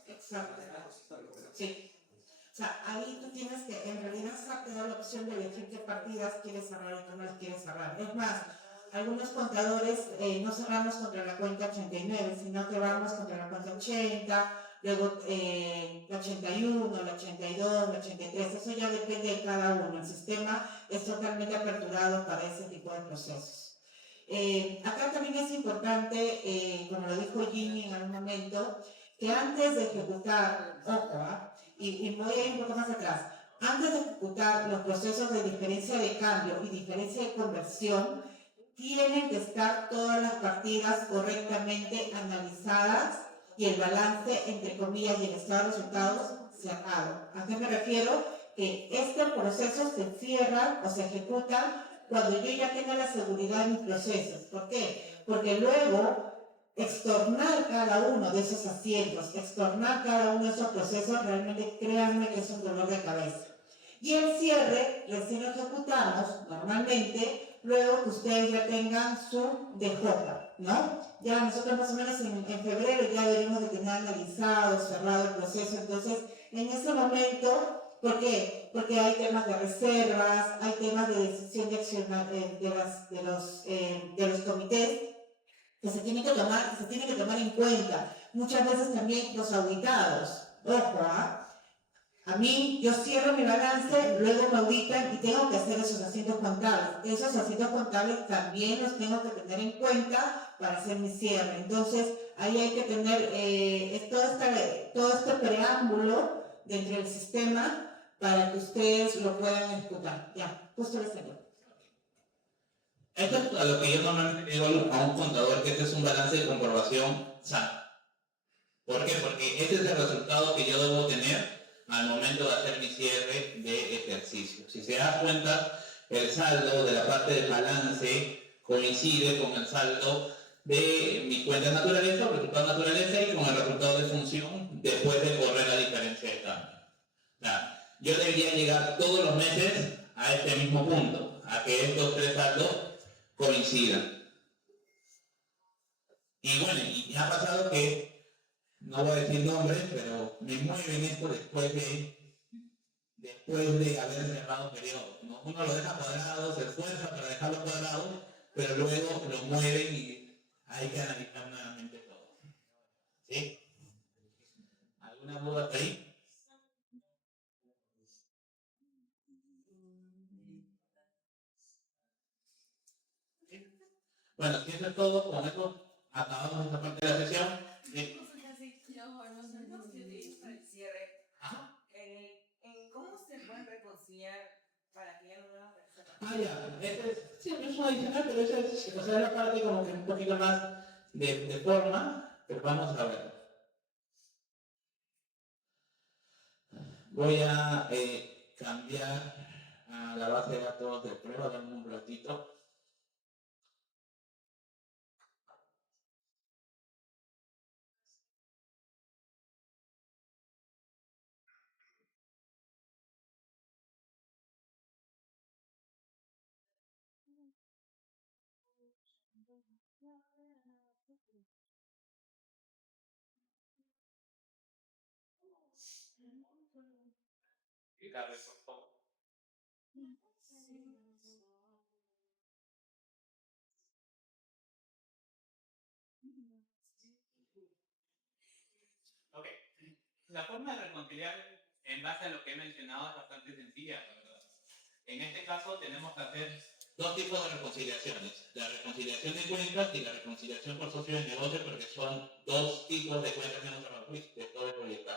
Exacto. Sí. O sea, ahí tú tienes que, en realidad, te da la opción de elegir qué partidas quieres cerrar y qué no las quieres cerrar. Es más, algunos contadores no cerramos contra la cuenta 89, sino que vamos contra la cuenta 80, luego la 81, la 82, la 83. Eso ya depende de cada uno. El sistema es totalmente aperturado para ese tipo de procesos. Acá también es importante, como lo dijo Jimmy en algún momento, que antes de ejecutar, ojo, y voy a ir un poco más atrás, antes de ejecutar los procesos de diferencia de cambio y diferencia de conversión, tienen que estar todas las partidas correctamente analizadas y el balance, entre comillas, y el estado de resultados cerrado. ¿A qué me refiero? Que este proceso se cierra o se ejecuta cuando yo ya tenga la seguridad de mis procesos. ¿Por qué? Porque luego extornar cada uno de esos asientos, extornar cada uno de esos procesos, realmente créanme que es un dolor de cabeza. Y el cierre recién lo ejecutamos normalmente luego que ustedes ya tengan su DJ, ¿no? Ya nosotros más o menos en febrero ya deberíamos de tener analizado, cerrado el proceso. Entonces, en ese momento, ¿por qué? Porque hay temas de reservas, hay temas de decisión de acción de los comités que se tienen que tomar en cuenta. Muchas veces también los auditados. Ojo, a mí, yo cierro mi balance, luego me auditan y tengo que hacer esos asientos contables. Esos asientos contables también los tengo que tener en cuenta para hacer mi cierre. Entonces, ahí hay que tener todo este preámbulo dentro del sistema para que ustedes lo puedan ejecutar. Ya, justo les tengo. Esto es a lo que yo normalmente digo a un contador, que este es un balance de comprobación sano. ¿Por qué? Porque este es el resultado que yo debo tener al momento de hacer mi cierre de ejercicio. Si se da cuenta, el saldo de la parte del balance coincide con el saldo de mi cuenta de naturaleza, el resultado de naturaleza, y con el resultado de función después de correr la diferencia de cambio. O sea, yo debería llegar todos los meses a este mismo punto, a que estos tres saldos coincidan. Y bueno, y me ha pasado que, no voy a decir nombres, pero me mueven esto después de haber cerrado periodo, ¿no? Uno lo deja cuadrado, se esfuerza para dejarlo cuadrado, pero luego lo mueven y hay que analizar nuevamente todo. ¿Sí? ¿Alguna duda hasta ahí? Bueno, si eso es todo, con esto acabamos esta parte de la sesión. ¿Sí? ¿Cómo se pueden reconciliar Ah, ya. Sí, es un adicional, pero esa es, o sea, la parte como que un poquito más de forma, pero vamos a ver. Voy a cambiar a la base de datos de prueba, dame un ratito. Y Carlos, por favor. Ok. La forma de reconciliar en base a lo que he mencionado es bastante sencilla, la verdad. En este caso tenemos que hacer dos tipos de reconciliaciones. La reconciliación de cuentas y la reconciliación por socio de negocio, porque son dos tipos de cuentas que hemos trabajado. De todo el proyecto.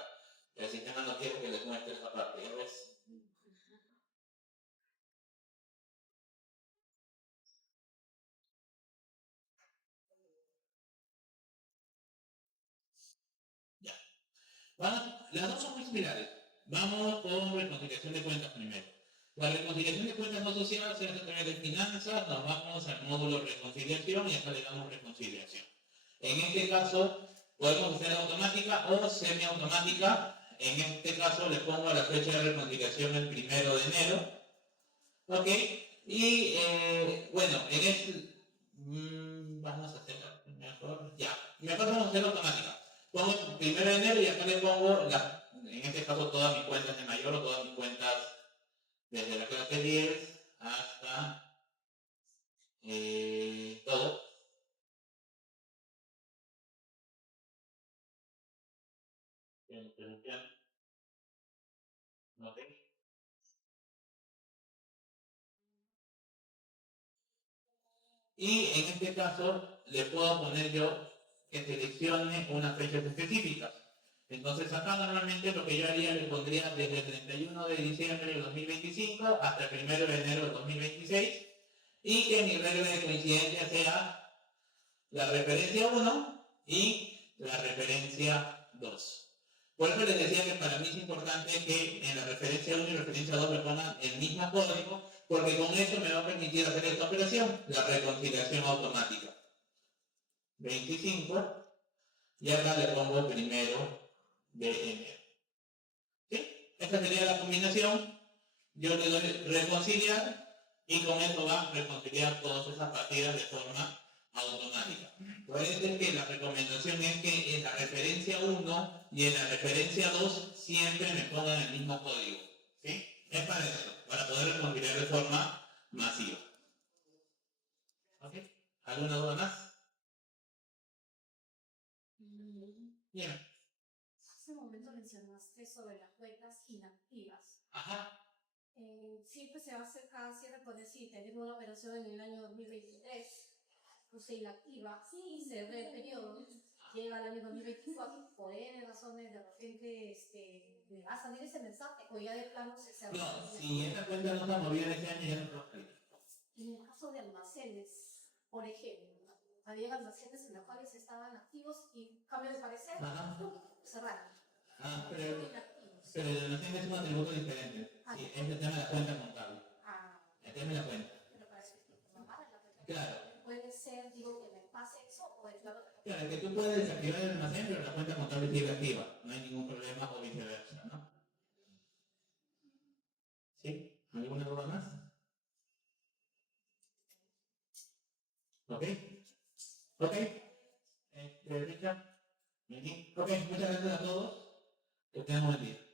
El sistema no quiere que les muestre esa parte. ¿Ya ves? Ya. Las dos son muy similares. Vamos con reconciliación de cuentas primero. La reconciliación de cuentas no asociadas se hace a través de finanzas, nos vamos al módulo reconciliación y acá le damos reconciliación. En este caso, podemos hacer automática o semiautomática. En este caso, le pongo la fecha de reconciliación el 1 de enero. ¿Ok? Y bueno, en este. Vamos a hacerla mejor. Ya, mejor vamos a hacer automática. Pongo el 1 de enero y acá le pongo, en este caso, todas mis cuentas de mayor o todas mis cuentas desde la clase 10 hasta todo. ¿Ok? Y en este caso le puedo poner yo que seleccione unas fechas específicas. Entonces acá normalmente lo que yo haría le pondría desde el 31 de diciembre de 2025 hasta el 1 de enero de 2026 y que mi regla de coincidencia sea la referencia 1 y la referencia 2. Por eso les decía que para mí es importante que en la referencia 1 y referencia 2 me pongan el mismo código, porque con eso me va a permitir hacer esta operación, la reconciliación automática. 25, y acá le pongo 1 de enero. ¿Sí? Esta sería la combinación. Yo le doy reconciliar y con esto va a reconciliar todas esas partidas de forma automática. Puede ser que la recomendación es que en la referencia 1 y en la referencia 2 siempre me pongan el mismo código. ¿Sí? Es para eso, para poder reconciliar de forma masiva. ¿Ok? ¿Alguna duda más? Bien. Hace un momento mencionaste sobre las cuentas inactivas. Ajá. Siempre se va a hacer cada cierre por decir, tener una operación en el año 2023, puse inactiva, y cerré el periodo, llega el año 2024, por N razones de repente me va a salir ese mensaje, o ya de plano se cerró. No, si esta cuenta no está movida ese año, ya no puedo salir. En el caso de almacenes, por ejemplo, había almacenes en los cuales estaban activos y cambio de parecer, cerraron. Pero el almacén es un atributo diferente. Sí, es el tema de la cuenta contable. El tema de la cuenta. Pero para eso la Claro. puede ser, digo, que me pase eso o el claro. Claro, que tú puedes desactivar el almacén, pero la cuenta contable sigue activa. No hay ningún problema o viceversa, ¿no? ¿Sí? ¿Alguna duda más? ¿Ok? ¿Ok? Richard. Ok, muchas gracias a todos. Que tengan un buen día.